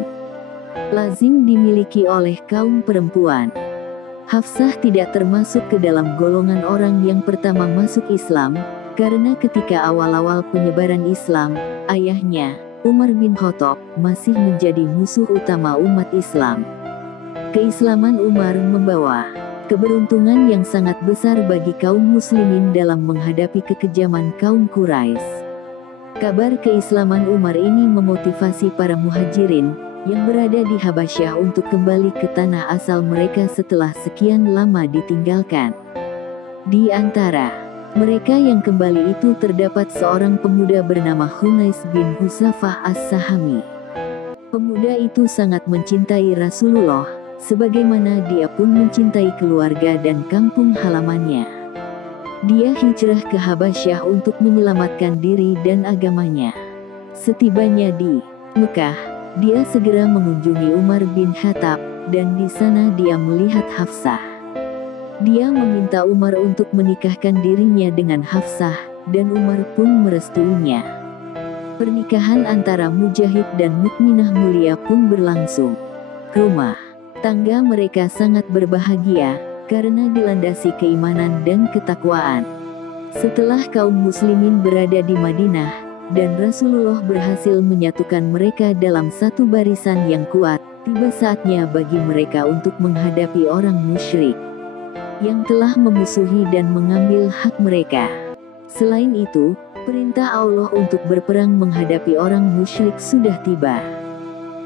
lazim dimiliki oleh kaum perempuan. Hafsah tidak termasuk ke dalam golongan orang yang pertama masuk Islam, karena ketika awal-awal penyebaran Islam, ayahnya, Umar bin Khattab, masih menjadi musuh utama umat Islam. Keislaman Umar membawa keberuntungan yang sangat besar bagi kaum muslimin dalam menghadapi kekejaman kaum Quraisy. Kabar keislaman Umar ini memotivasi para muhajirin yang berada di Habasyah untuk kembali ke tanah asal mereka setelah sekian lama ditinggalkan. Di antara mereka yang kembali itu terdapat seorang pemuda bernama Hunais bin Husafah As-Sahami. Pemuda itu sangat mencintai Rasulullah, sebagaimana dia pun mencintai keluarga dan kampung halamannya. Dia hijrah ke Habasyah untuk menyelamatkan diri dan agamanya. Setibanya di Mekah, dia segera mengunjungi Umar bin Khattab, dan di sana dia melihat Hafsah. Dia meminta Umar untuk menikahkan dirinya dengan Hafsah, dan Umar pun merestuinya. Pernikahan antara Mujahid dan Mukminah mulia pun berlangsung. Rumah tangga mereka sangat berbahagia, karena dilandasi keimanan dan ketakwaan. Setelah kaum muslimin berada di Madinah, dan Rasulullah berhasil menyatukan mereka dalam satu barisan yang kuat, tiba saatnya bagi mereka untuk menghadapi orang musyrik yang telah memusuhi dan mengambil hak mereka. Selain itu, perintah Allah untuk berperang menghadapi orang musyrik sudah tiba.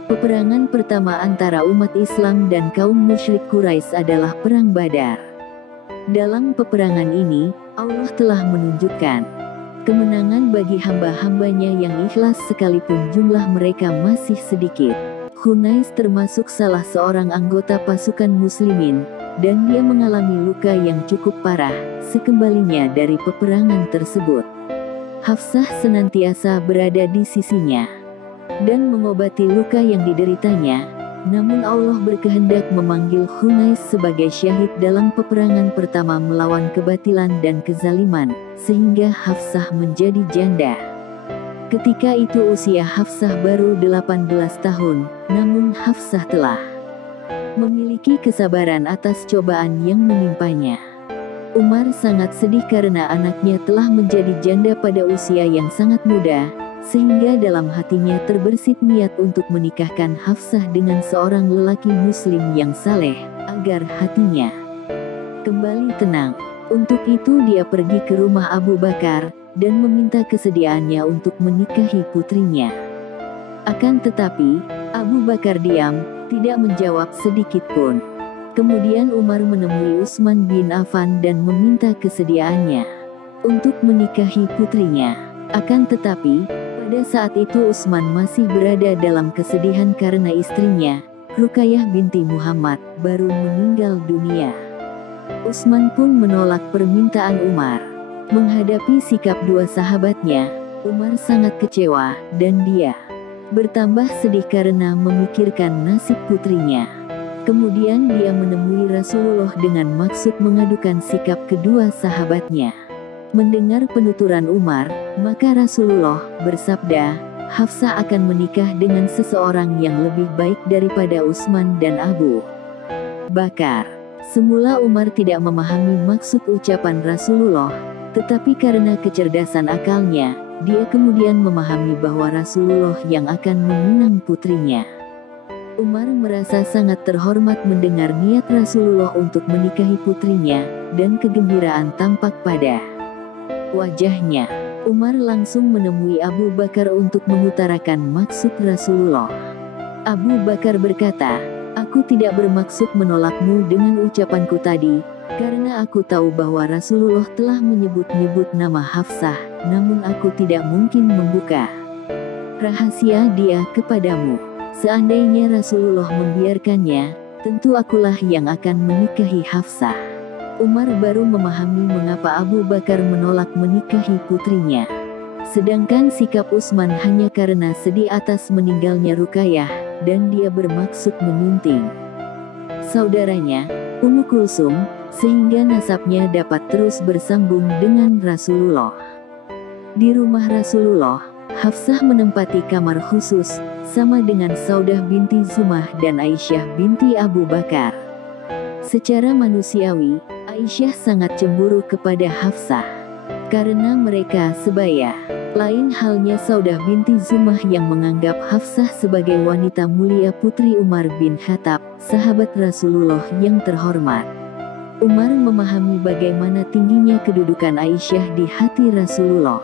Peperangan pertama antara umat Islam dan kaum musyrik Quraisy adalah Perang Badar. Dalam peperangan ini, Allah telah menunjukkan kemenangan bagi hamba-hambanya yang ikhlas sekalipun jumlah mereka masih sedikit. Hunais termasuk salah seorang anggota pasukan muslimin, dan dia mengalami luka yang cukup parah sekembalinya dari peperangan tersebut. Hafsah senantiasa berada di sisinya dan mengobati luka yang dideritanya, namun Allah berkehendak memanggil Hunais sebagai syahid dalam peperangan pertama melawan kebatilan dan kezaliman, sehingga Hafsah menjadi janda. Ketika itu usia Hafsah baru 18 tahun, namun Hafsah telah memiliki kesabaran atas cobaan yang menimpanya. Umar sangat sedih karena anaknya telah menjadi janda pada usia yang sangat muda, sehingga dalam hatinya terbersit niat untuk menikahkan Hafsah dengan seorang lelaki muslim yang saleh, agar hatinya kembali tenang. Untuk itu dia pergi ke rumah Abu Bakar, dan meminta kesediaannya untuk menikahi putrinya. Akan tetapi, Abu Bakar diam, tidak menjawab sedikit pun. Kemudian Umar menemui Utsman bin Affan dan meminta kesediaannya untuk menikahi putrinya. Akan tetapi, pada saat itu Utsman masih berada dalam kesedihan karena istrinya, Ruqayyah binti Muhammad, baru meninggal dunia. Utsman pun menolak permintaan Umar. Menghadapi sikap dua sahabatnya, Umar sangat kecewa, dan dia bertambah sedih karena memikirkan nasib putrinya. Kemudian dia menemui Rasulullah dengan maksud mengadukan sikap kedua sahabatnya. Mendengar penuturan Umar, maka Rasulullah bersabda, Hafsah akan menikah dengan seseorang yang lebih baik daripada Utsman dan Abu Bakar. Semula Umar tidak memahami maksud ucapan Rasulullah, tetapi karena kecerdasan akalnya, dia kemudian memahami bahwa Rasulullah yang akan meminang putrinya. Umar merasa sangat terhormat mendengar niat Rasulullah untuk menikahi putrinya, dan kegembiraan tampak pada wajahnya. Umar langsung menemui Abu Bakar untuk mengutarakan maksud Rasulullah. Abu Bakar berkata, "Aku tidak bermaksud menolakmu dengan ucapanku tadi, karena aku tahu bahwa Rasulullah telah menyebut-nyebut nama Hafsah, namun aku tidak mungkin membuka rahasia dia kepadamu. Seandainya Rasulullah membiarkannya, tentu akulah yang akan menikahi Hafsah." Umar baru memahami mengapa Abu Bakar menolak menikahi putrinya. Sedangkan sikap Utsman hanya karena sedih atas meninggalnya Ruqayyah, dan dia bermaksud menyunting saudaranya, Ummu Kulsum, sehingga nasabnya dapat terus bersambung dengan Rasulullah. Di rumah Rasulullah, Hafsah menempati kamar khusus, sama dengan Saudah binti Zumah dan Aisyah binti Abu Bakar. Secara manusiawi, Aisyah sangat cemburu kepada Hafsah, karena mereka sebaya. Lain halnya Saudah binti Zumah yang menganggap Hafsah sebagai wanita mulia putri Umar bin Khattab, sahabat Rasulullah yang terhormat. Umar memahami bagaimana tingginya kedudukan Aisyah di hati Rasulullah.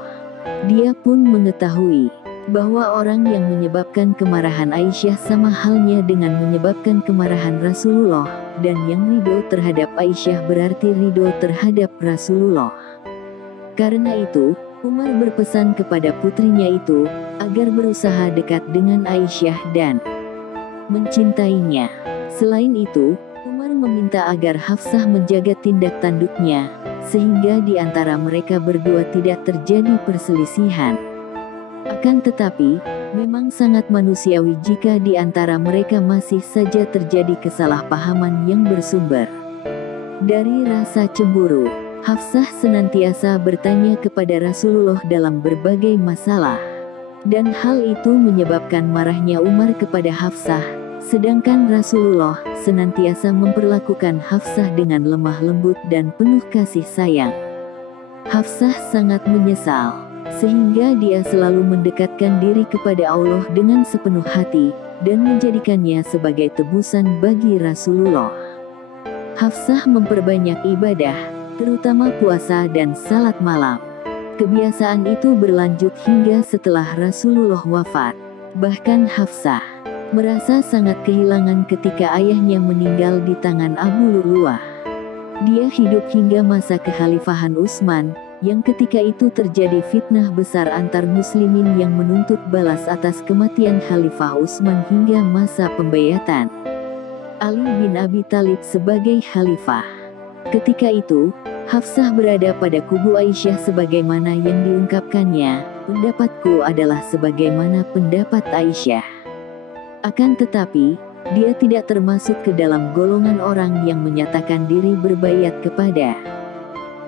Dia pun mengetahui bahwa orang yang menyebabkan kemarahan Aisyah sama halnya dengan menyebabkan kemarahan Rasulullah, dan yang ridho terhadap Aisyah berarti ridho terhadap Rasulullah. Karena itu, Umar berpesan kepada putrinya itu, agar berusaha dekat dengan Aisyah dan mencintainya. Selain itu, Umar meminta agar Hafsah menjaga tindak tanduknya, sehingga di antara mereka berdua tidak terjadi perselisihan. Akan tetapi, memang sangat manusiawi jika di antara mereka masih saja terjadi kesalahpahaman yang bersumber dari rasa cemburu. Hafsah senantiasa bertanya kepada Rasulullah dalam berbagai masalah, dan hal itu menyebabkan marahnya Umar kepada Hafsah, sedangkan Rasulullah senantiasa memperlakukan Hafsah dengan lemah lembut dan penuh kasih sayang. Hafsah sangat menyesal, sehingga dia selalu mendekatkan diri kepada Allah dengan sepenuh hati, dan menjadikannya sebagai tebusan bagi Rasulullah. Hafsah memperbanyak ibadah, terutama puasa dan salat malam. Kebiasaan itu berlanjut hingga setelah Rasulullah wafat. Bahkan Hafsah merasa sangat kehilangan ketika ayahnya meninggal di tangan Abu Lu'lu'ah. Dia hidup hingga masa kekhalifahan Utsman, yang ketika itu terjadi fitnah besar antar muslimin yang menuntut balas atas kematian Khalifah Utsman hingga masa pembayatan Ali bin Abi Thalib sebagai khalifah. Ketika itu, Hafsah berada pada kubu Aisyah sebagaimana yang diungkapkannya, pendapatku adalah sebagaimana pendapat Aisyah. Akan tetapi, dia tidak termasuk ke dalam golongan orang yang menyatakan diri berbaiat kepada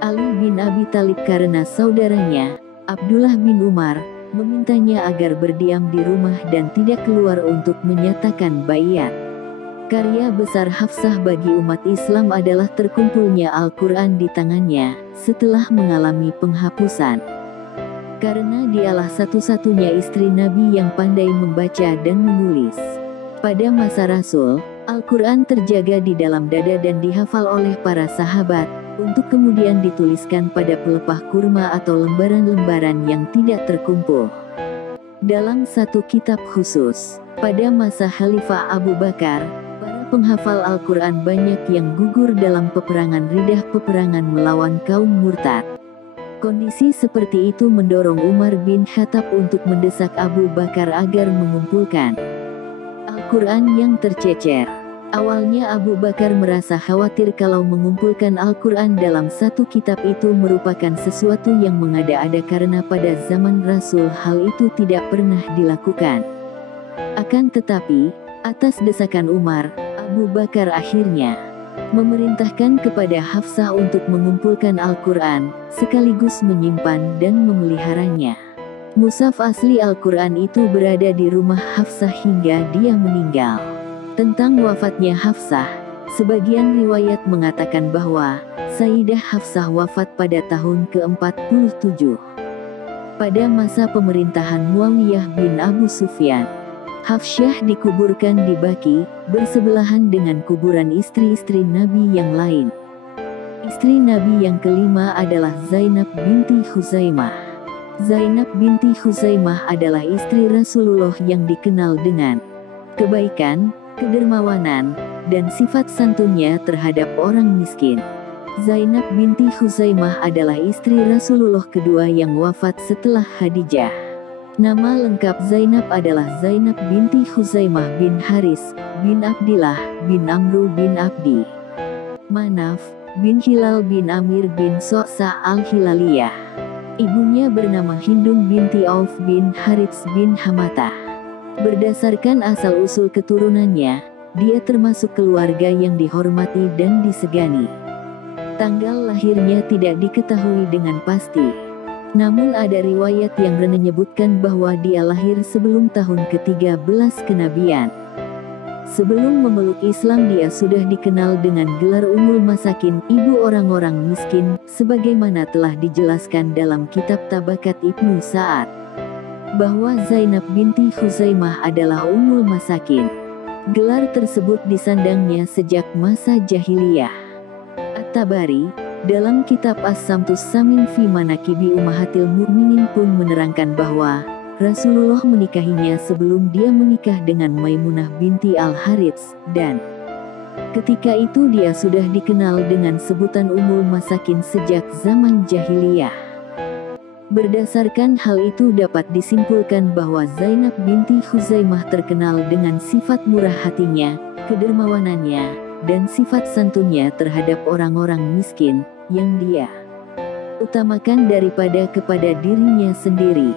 Ali bin Abi Thalib karena saudaranya, Abdullah bin Umar, memintanya agar berdiam di rumah dan tidak keluar untuk menyatakan baiat. Karya besar Hafsah bagi umat Islam adalah terkumpulnya Al-Quran di tangannya, setelah mengalami penghapusan. Karena dialah satu-satunya istri Nabi yang pandai membaca dan menulis. Pada masa Rasul, Al-Quran terjaga di dalam dada dan dihafal oleh para sahabat, untuk kemudian dituliskan pada pelepah kurma atau lembaran-lembaran yang tidak terkumpul dalam satu kitab khusus. Pada masa Khalifah Abu Bakar, penghafal Al-Quran banyak yang gugur dalam peperangan Riddah, peperangan melawan kaum murtad. Kondisi seperti itu mendorong Umar bin Khattab untuk mendesak Abu Bakar agar mengumpulkan Al-Quran yang tercecer. Awalnya Abu Bakar merasa khawatir kalau mengumpulkan Al-Quran dalam satu kitab itu merupakan sesuatu yang mengada-ada karena pada zaman Rasul hal itu tidak pernah dilakukan. Akan tetapi, atas desakan Umar, Abu Bakar akhirnya memerintahkan kepada Hafsah untuk mengumpulkan Al-Quran, sekaligus menyimpan dan memeliharanya. Mushaf asli Al-Quran itu berada di rumah Hafsah hingga dia meninggal. Tentang wafatnya Hafsah, sebagian riwayat mengatakan bahwa Sayyidah Hafsah wafat pada tahun ke-47. Pada masa pemerintahan Muawiyah bin Abu Sufyan, Hafsah dikuburkan di Baqi, bersebelahan dengan kuburan istri-istri Nabi yang lain. Istri Nabi yang kelima adalah Zainab binti Khuzaimah. Zainab binti Khuzaimah adalah istri Rasulullah yang dikenal dengan kebaikan, kedermawanan, dan sifat santunnya terhadap orang miskin. Zainab binti Khuzaimah adalah istri Rasulullah kedua yang wafat setelah Khadijah. Nama lengkap Zainab adalah Zainab binti Khuzaimah bin Haris, bin Abdillah, bin Amru bin Abdi Manaf, bin Hilal bin Amir bin So'sa al-Hilaliyah. Ibunya bernama Hindun binti Auf bin Harits bin Hamatah. Berdasarkan asal-usul keturunannya, dia termasuk keluarga yang dihormati dan disegani. Tanggal lahirnya tidak diketahui dengan pasti. Namun ada riwayat yang menyebutkan bahwa dia lahir sebelum tahun ke-13 kenabian. Sebelum memeluk Islam dia sudah dikenal dengan gelar Ummul Masakin, ibu orang-orang miskin, sebagaimana telah dijelaskan dalam kitab Tabakat Ibnu Sa'ad, bahwa Zainab binti Khuzaimah adalah Ummul Masakin. Gelar tersebut disandangnya sejak masa jahiliyah. At-Tabari dalam kitab As-Samtus Samin fi Manaqibi Ummahatil Mu'minin pun menerangkan bahwa Rasulullah menikahinya sebelum dia menikah dengan Maimunah binti Al-Harits, dan ketika itu dia sudah dikenal dengan sebutan Ummul Masakin sejak zaman jahiliyah. Berdasarkan hal itu dapat disimpulkan bahwa Zainab binti Khuzaimah terkenal dengan sifat murah hatinya, kedermawanannya, dan sifat santunnya terhadap orang-orang miskin, yang dia utamakan daripada kepada dirinya sendiri.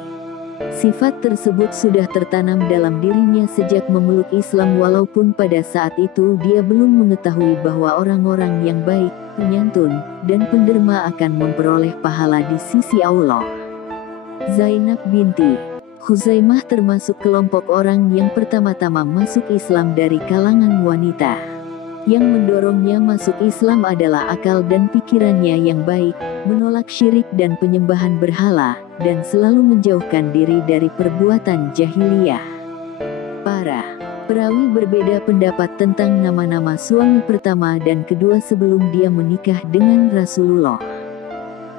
Sifat tersebut sudah tertanam dalam dirinya sejak memeluk Islam walaupun pada saat itu dia belum mengetahui bahwa orang-orang yang baik, penyantun, dan penderma akan memperoleh pahala di sisi Allah. Zainab binti Khuzaimah termasuk kelompok orang yang pertama-tama masuk Islam dari kalangan wanita. Yang mendorongnya masuk Islam adalah akal dan pikirannya yang baik, menolak syirik dan penyembahan berhala, dan selalu menjauhkan diri dari perbuatan jahiliyah. Para perawi berbeda pendapat tentang nama-nama suami pertama dan kedua sebelum dia menikah dengan Rasulullah.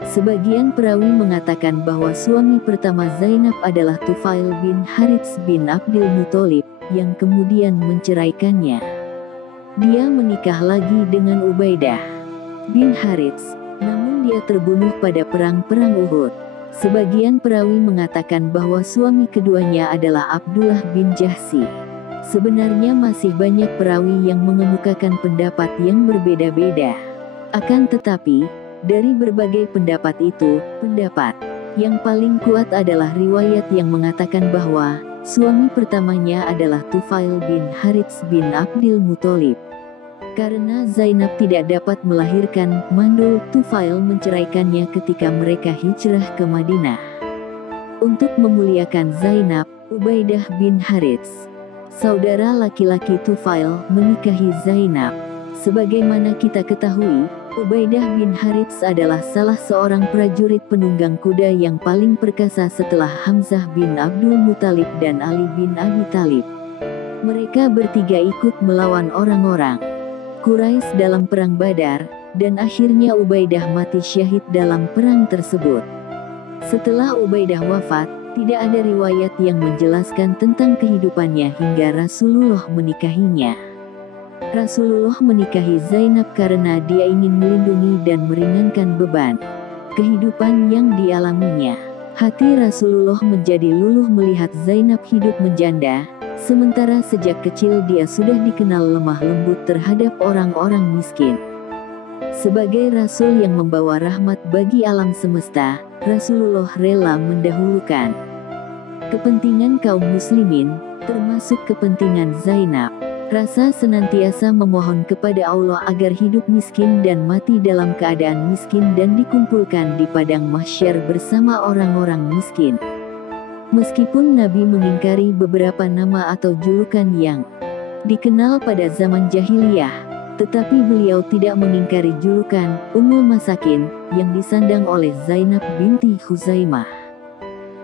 Sebagian perawi mengatakan bahwa suami pertama Zainab adalah Tufail bin Harits bin Abdul Muthalib, yang kemudian menceraikannya. Dia menikah lagi dengan Ubaidah bin Harits, namun dia terbunuh pada perang Uhud. Sebagian perawi mengatakan bahwa suami keduanya adalah Abdullah bin Jahsi. Sebenarnya masih banyak perawi yang mengemukakan pendapat yang berbeda-beda. Akan tetapi, dari berbagai pendapat itu, pendapat yang paling kuat adalah riwayat yang mengatakan bahwa suami pertamanya adalah Tufail bin Harits bin Abdul Muthalib. Karena Zainab tidak dapat melahirkan, mandul Tufail menceraikannya ketika mereka hijrah ke Madinah. Untuk memuliakan Zainab, Ubaidah bin Harits, saudara laki-laki Tufail, menikahi Zainab. Sebagaimana kita ketahui, Ubaidah bin Harits adalah salah seorang prajurit penunggang kuda yang paling perkasa setelah Hamzah bin Abdul Muthalib dan Ali bin Abi Thalib. Mereka bertiga ikut melawan orang-orang Quraisy dalam perang Badar, dan akhirnya Ubaidah mati syahid dalam perang tersebut. Setelah Ubaidah wafat, tidak ada riwayat yang menjelaskan tentang kehidupannya hingga Rasulullah menikahinya. Rasulullah menikahi Zainab karena dia ingin melindungi dan meringankan beban kehidupan yang dialaminya. Hati Rasulullah menjadi luluh melihat Zainab hidup menjanda, sementara sejak kecil dia sudah dikenal lemah lembut terhadap orang-orang miskin. Sebagai Rasul yang membawa rahmat bagi alam semesta, Rasulullah rela mendahulukan kepentingan kaum muslimin, termasuk kepentingan Zainab. Rasa senantiasa memohon kepada Allah agar hidup miskin dan mati dalam keadaan miskin dan dikumpulkan di padang mahsyar bersama orang-orang miskin. Meskipun Nabi mengingkari beberapa nama atau julukan yang dikenal pada zaman jahiliyah, tetapi beliau tidak mengingkari julukan Ummul Masakin yang disandang oleh Zainab binti Khuzaimah.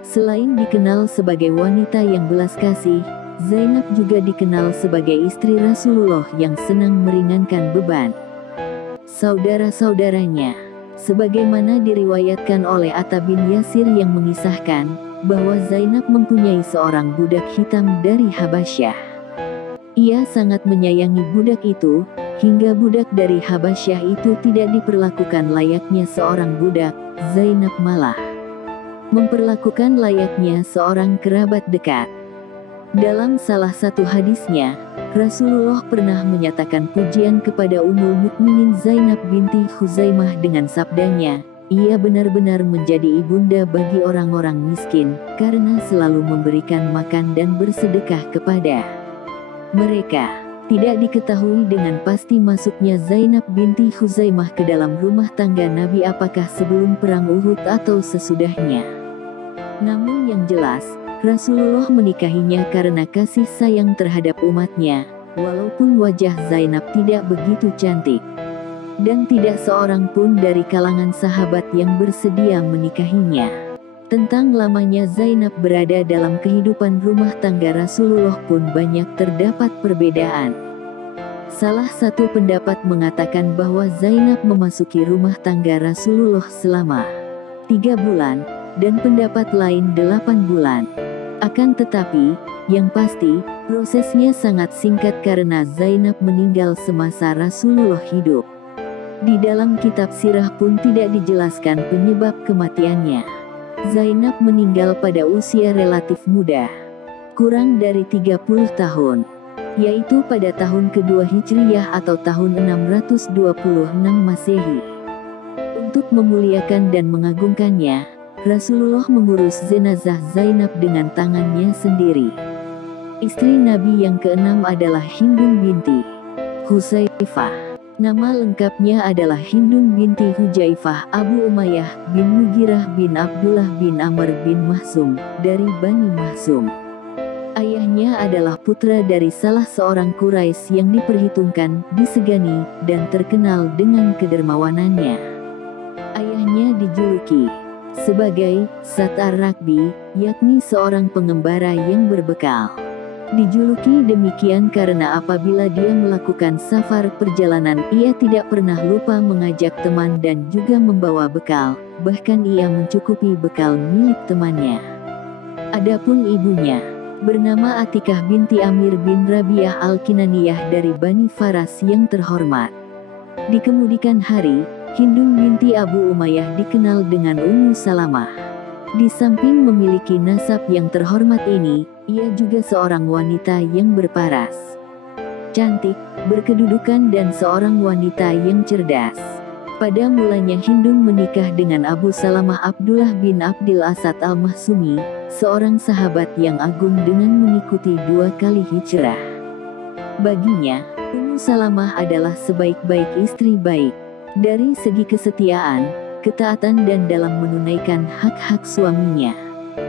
Selain dikenal sebagai wanita yang belas kasih, Zainab juga dikenal sebagai istri Rasulullah yang senang meringankan beban saudara-saudaranya. Sebagaimana diriwayatkan oleh Atta bin Yasir yang mengisahkan bahwa Zainab mempunyai seorang budak hitam dari Habasyah. Ia sangat menyayangi budak itu, hingga budak dari Habasyah itu tidak diperlakukan layaknya seorang budak. Zainab malah memperlakukan layaknya seorang kerabat dekat. Dalam salah satu hadisnya, Rasulullah pernah menyatakan pujian kepada Ummul Mukminin Zainab binti Khuzaimah dengan sabdanya, "Ia benar-benar menjadi ibunda bagi orang-orang miskin, karena selalu memberikan makan dan bersedekah kepada mereka." Tidak diketahui dengan pasti masuknya Zainab binti Khuzaimah ke dalam rumah tangga Nabi apakah sebelum perang Uhud atau sesudahnya. Namun yang jelas, Rasulullah menikahinya karena kasih sayang terhadap umatnya, walaupun wajah Zainab tidak begitu cantik. Dan tidak seorang pun dari kalangan sahabat yang bersedia menikahinya. Tentang lamanya Zainab berada dalam kehidupan rumah tangga Rasulullah pun banyak terdapat perbedaan. Salah satu pendapat mengatakan bahwa Zainab memasuki rumah tangga Rasulullah selama 3 bulan, dan pendapat lain 8 bulan. Akan tetapi, yang pasti, prosesnya sangat singkat karena Zainab meninggal semasa Rasulullah hidup. Di dalam kitab sirah pun tidak dijelaskan penyebab kematiannya. Zainab meninggal pada usia relatif muda, kurang dari 30 tahun, yaitu pada tahun kedua Hijriyah atau tahun 626 Masehi. Untuk memuliakan dan mengagungkannya, Rasulullah mengurus jenazah Zainab dengan tangannya sendiri. Istri Nabi yang keenam adalah Hindun binti Huzaifah. Nama lengkapnya adalah Hindun binti Hujaifah Abu Umayyah bin Mughirah bin Abdullah bin Amr bin Mahzum, dari Bani Mahzum. Ayahnya adalah putra dari salah seorang Quraisy yang diperhitungkan, disegani, dan terkenal dengan kedermawanannya. Ayahnya dijuluki sebagai Sat ar-Rakbi, yakni seorang pengembara yang berbekal. Dijuluki demikian karena apabila dia melakukan safar perjalanan, ia tidak pernah lupa mengajak teman dan juga membawa bekal, bahkan ia mencukupi bekal milik temannya. Adapun ibunya, bernama Atikah binti Amir bin Rabi'ah al-Kinaniyah dari Bani Faras yang terhormat. Di kemudian hari, Hindun binti Abu Umayyah dikenal dengan Ummu Salamah. Di samping memiliki nasab yang terhormat ini, ia juga seorang wanita yang berparas, cantik, berkedudukan dan seorang wanita yang cerdas. Pada mulanya Hindun menikah dengan Abu Salamah Abdullah bin Abdil Asad al-Mahsumi, seorang sahabat yang agung dengan mengikuti 2 kali hijrah. Baginya, Ummu Salamah adalah sebaik-baik istri baik, dari segi kesetiaan, ketaatan dan dalam menunaikan hak-hak suaminya.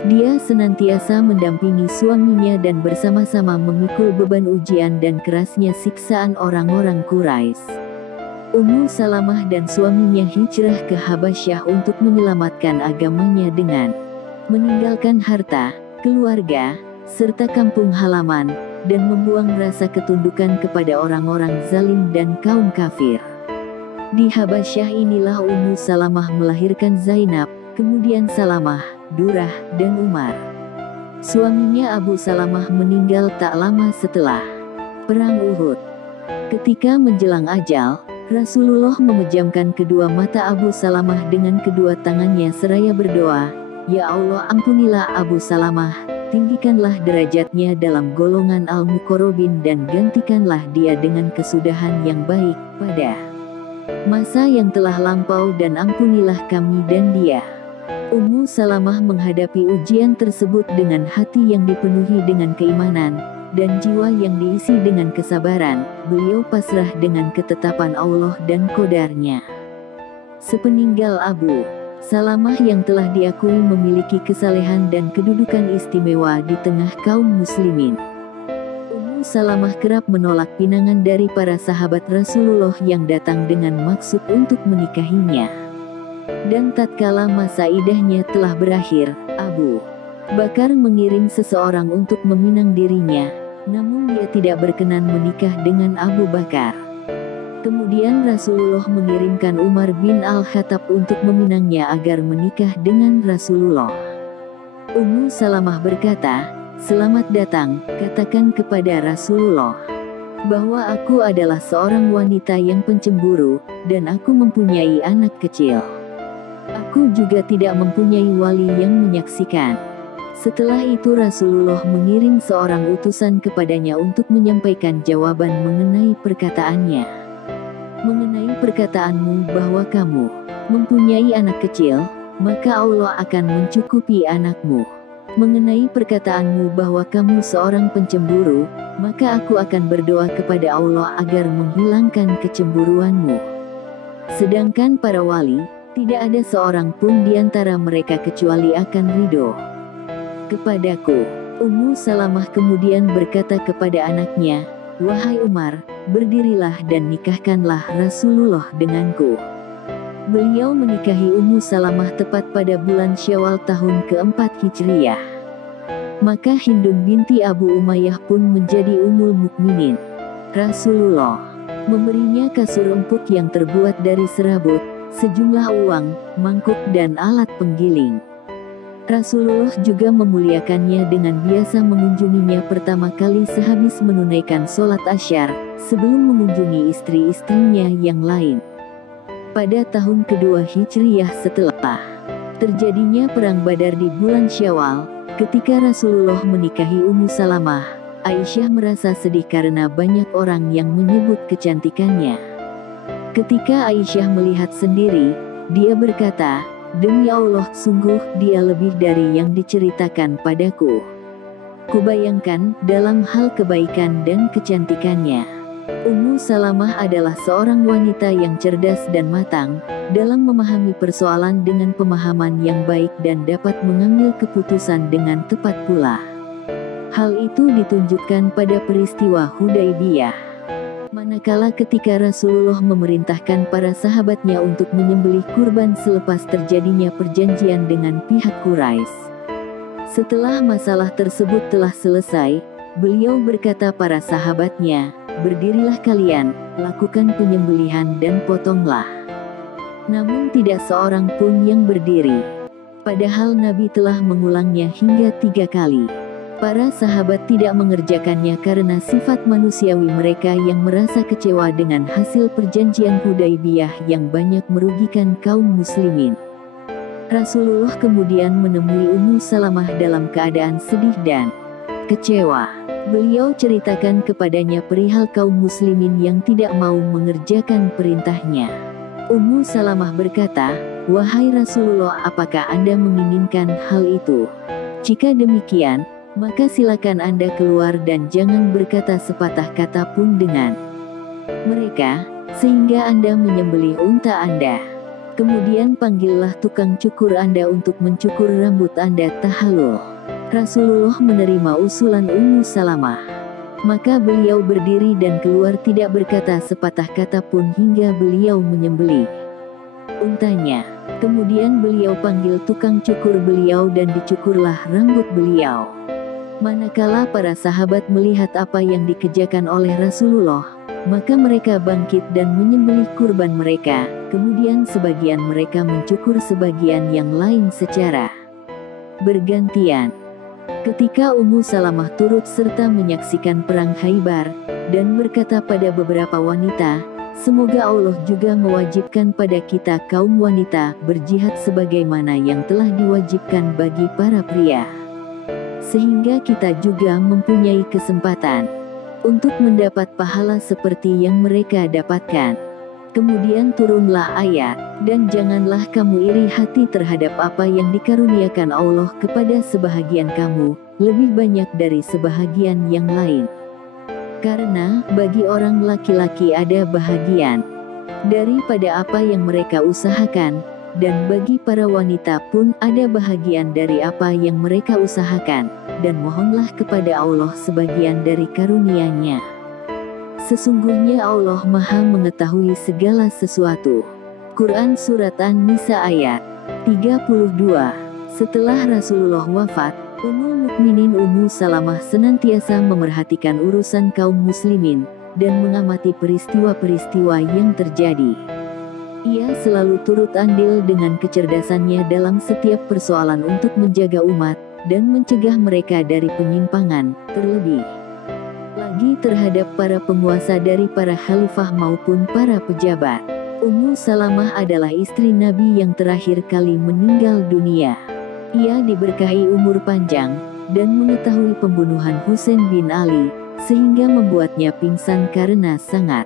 Dia senantiasa mendampingi suaminya dan bersama-sama memikul beban ujian dan kerasnya siksaan orang-orang Quraisy. Ummu Salamah dan suaminya hijrah ke Habasyah untuk menyelamatkan agamanya dengan meninggalkan harta, keluarga, serta kampung halaman, dan membuang rasa ketundukan kepada orang-orang zalim dan kaum kafir. Di Habasyah inilah Ummu Salamah melahirkan Zainab, kemudian Salamah, Durah, dan Umar. Suaminya Abu Salamah meninggal tak lama setelah Perang Uhud. Ketika menjelang ajal, Rasulullah memejamkan kedua mata Abu Salamah dengan kedua tangannya seraya berdoa, "Ya Allah, ampunilah Abu Salamah, tinggikanlah derajatnya dalam golongan al-muqarrabin dan gantikanlah dia dengan kesudahan yang baik pada masa yang telah lampau dan ampunilah kami dan dia." Ummu Salamah menghadapi ujian tersebut dengan hati yang dipenuhi dengan keimanan, dan jiwa yang diisi dengan kesabaran. Beliau pasrah dengan ketetapan Allah dan qadarnya. Sepeninggal Abu Salamah yang telah diakui memiliki kesalehan dan kedudukan istimewa di tengah kaum muslimin, Ummu Salamah kerap menolak pinangan dari para sahabat Rasulullah yang datang dengan maksud untuk menikahinya. Dan tatkala masa idahnya telah berakhir, Abu Bakar mengirim seseorang untuk meminang dirinya, namun dia tidak berkenan menikah dengan Abu Bakar. Kemudian Rasulullah mengirimkan Umar bin Al-Khattab untuk meminangnya agar menikah dengan Rasulullah. Ummu Salamah berkata, "Selamat datang, katakan kepada Rasulullah bahwa aku adalah seorang wanita yang pencemburu, dan aku mempunyai anak kecil. Aku juga tidak mempunyai wali yang menyaksikan. Setelah itu Rasulullah mengirim seorang utusan kepadanya untuk menyampaikan jawaban mengenai perkataannya. Mengenai perkataanmu bahwa kamu mempunyai anak kecil, maka Allah akan mencukupi anakmu. Mengenai perkataanmu bahwa kamu seorang pencemburu, maka aku akan berdoa kepada Allah agar menghilangkan kecemburuanmu. Sedangkan para wali, tidak ada seorang pun di antara mereka kecuali akan ridho kepadaku. Ummu Salamah kemudian berkata kepada anaknya, "Wahai Umar, berdirilah dan nikahkanlah Rasulullah denganku." Beliau menikahi Ummu Salamah tepat pada bulan Syawal tahun keempat Hijriyah. Maka Hindun binti Abu Umayyah pun menjadi Ummul Mukminin. Rasulullah memberinya kasur empuk yang terbuat dari serabut, sejumlah uang, mangkuk dan alat penggiling. Rasulullah juga memuliakannya dengan biasa mengunjunginya pertama kali sehabis menunaikan sholat Asyar, sebelum mengunjungi istri-istrinya yang lain. Pada tahun kedua Hijriyah setelah terjadinya Perang Badar di bulan Syawal, ketika Rasulullah menikahi Ummu Salamah, Aisyah merasa sedih karena banyak orang yang menyebut kecantikannya. Ketika Aisyah melihat sendiri, dia berkata, "Demi Allah, sungguh dia lebih dari yang diceritakan padaku. Kubayangkan dalam hal kebaikan dan kecantikannya." Ummu Salamah adalah seorang wanita yang cerdas dan matang, dalam memahami persoalan dengan pemahaman yang baik dan dapat mengambil keputusan dengan tepat pula. Hal itu ditunjukkan pada peristiwa Hudaybiyah. Manakala ketika Rasulullah memerintahkan para sahabatnya untuk menyembelih kurban selepas terjadinya perjanjian dengan pihak Quraisy. Setelah masalah tersebut telah selesai, beliau berkata para sahabatnya, "Berdirilah kalian, lakukan penyembelihan dan potonglah." Namun tidak seorang pun yang berdiri. Padahal Nabi telah mengulangnya hingga 3 kali. Para sahabat tidak mengerjakannya karena sifat manusiawi mereka yang merasa kecewa dengan hasil perjanjian Hudaybiyah yang banyak merugikan kaum muslimin. Rasulullah kemudian menemui Ummu Salamah dalam keadaan sedih dan kecewa. Beliau ceritakan kepadanya perihal kaum muslimin yang tidak mau mengerjakan perintahnya. Ummu Salamah berkata, "Wahai Rasulullah, apakah Anda menginginkan hal itu? Jika demikian, maka silakan Anda keluar dan jangan berkata sepatah kata pun dengan mereka, sehingga Anda menyembelih unta Anda. Kemudian panggillah tukang cukur Anda untuk mencukur rambut Anda tahalul." Rasulullah menerima usulan Ummu Salamah. Maka beliau berdiri dan keluar tidak berkata sepatah kata pun hingga beliau menyembelih untanya. Kemudian beliau panggil tukang cukur beliau dan dicukurlah rambut beliau. Manakala para sahabat melihat apa yang dikerjakan oleh Rasulullah, maka mereka bangkit dan menyembelih kurban mereka, kemudian sebagian mereka mencukur sebagian yang lain secara bergantian. Ketika Ummu Salamah turut serta menyaksikan perang Khaybar, dan berkata pada beberapa wanita, "Semoga Allah juga mewajibkan pada kita kaum wanita berjihad sebagaimana yang telah diwajibkan bagi para pria. Sehingga kita juga mempunyai kesempatan untuk mendapat pahala seperti yang mereka dapatkan." Kemudian turunlah ayat, "Dan janganlah kamu iri hati terhadap apa yang dikaruniakan Allah kepada sebahagian kamu, lebih banyak dari sebahagian yang lain. Karena bagi orang laki-laki ada bahagian daripada apa yang mereka usahakan, dan bagi para wanita pun ada bahagian dari apa yang mereka usahakan, dan mohonlah kepada Allah sebagian dari karunia-Nya. Sesungguhnya Allah Maha mengetahui segala sesuatu." Quran Surat An-Nisa ayat 32. Setelah Rasulullah wafat, Ummul Mukminin Ummu Salamah senantiasa memerhatikan urusan kaum muslimin, dan mengamati peristiwa-peristiwa yang terjadi. Ia selalu turut andil dengan kecerdasannya dalam setiap persoalan untuk menjaga umat, dan mencegah mereka dari penyimpangan, terlebih lagi terhadap para penguasa dari para khalifah maupun para pejabat. Ummu Salamah adalah istri Nabi yang terakhir kali meninggal dunia. Ia diberkahi umur panjang dan mengetahui pembunuhan Husain bin Ali, sehingga membuatnya pingsan karena sangat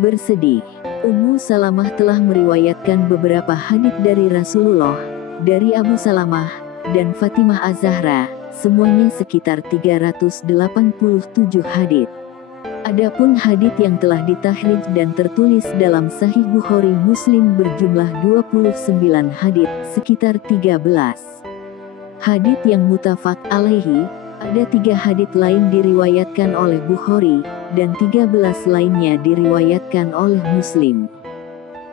bersedih. Ummu Salamah telah meriwayatkan beberapa hadits dari Rasulullah, dari Abu Salamah dan Fatimah Az-Zahra, semuanya sekitar 387 hadits. Adapun hadits yang telah ditakhrij dan tertulis dalam Sahih Bukhari Muslim berjumlah 29 hadits, sekitar 13 hadits yang muttafaq alaihi. Ada 3 hadits lain diriwayatkan oleh Bukhari, dan 13 lainnya diriwayatkan oleh Muslim.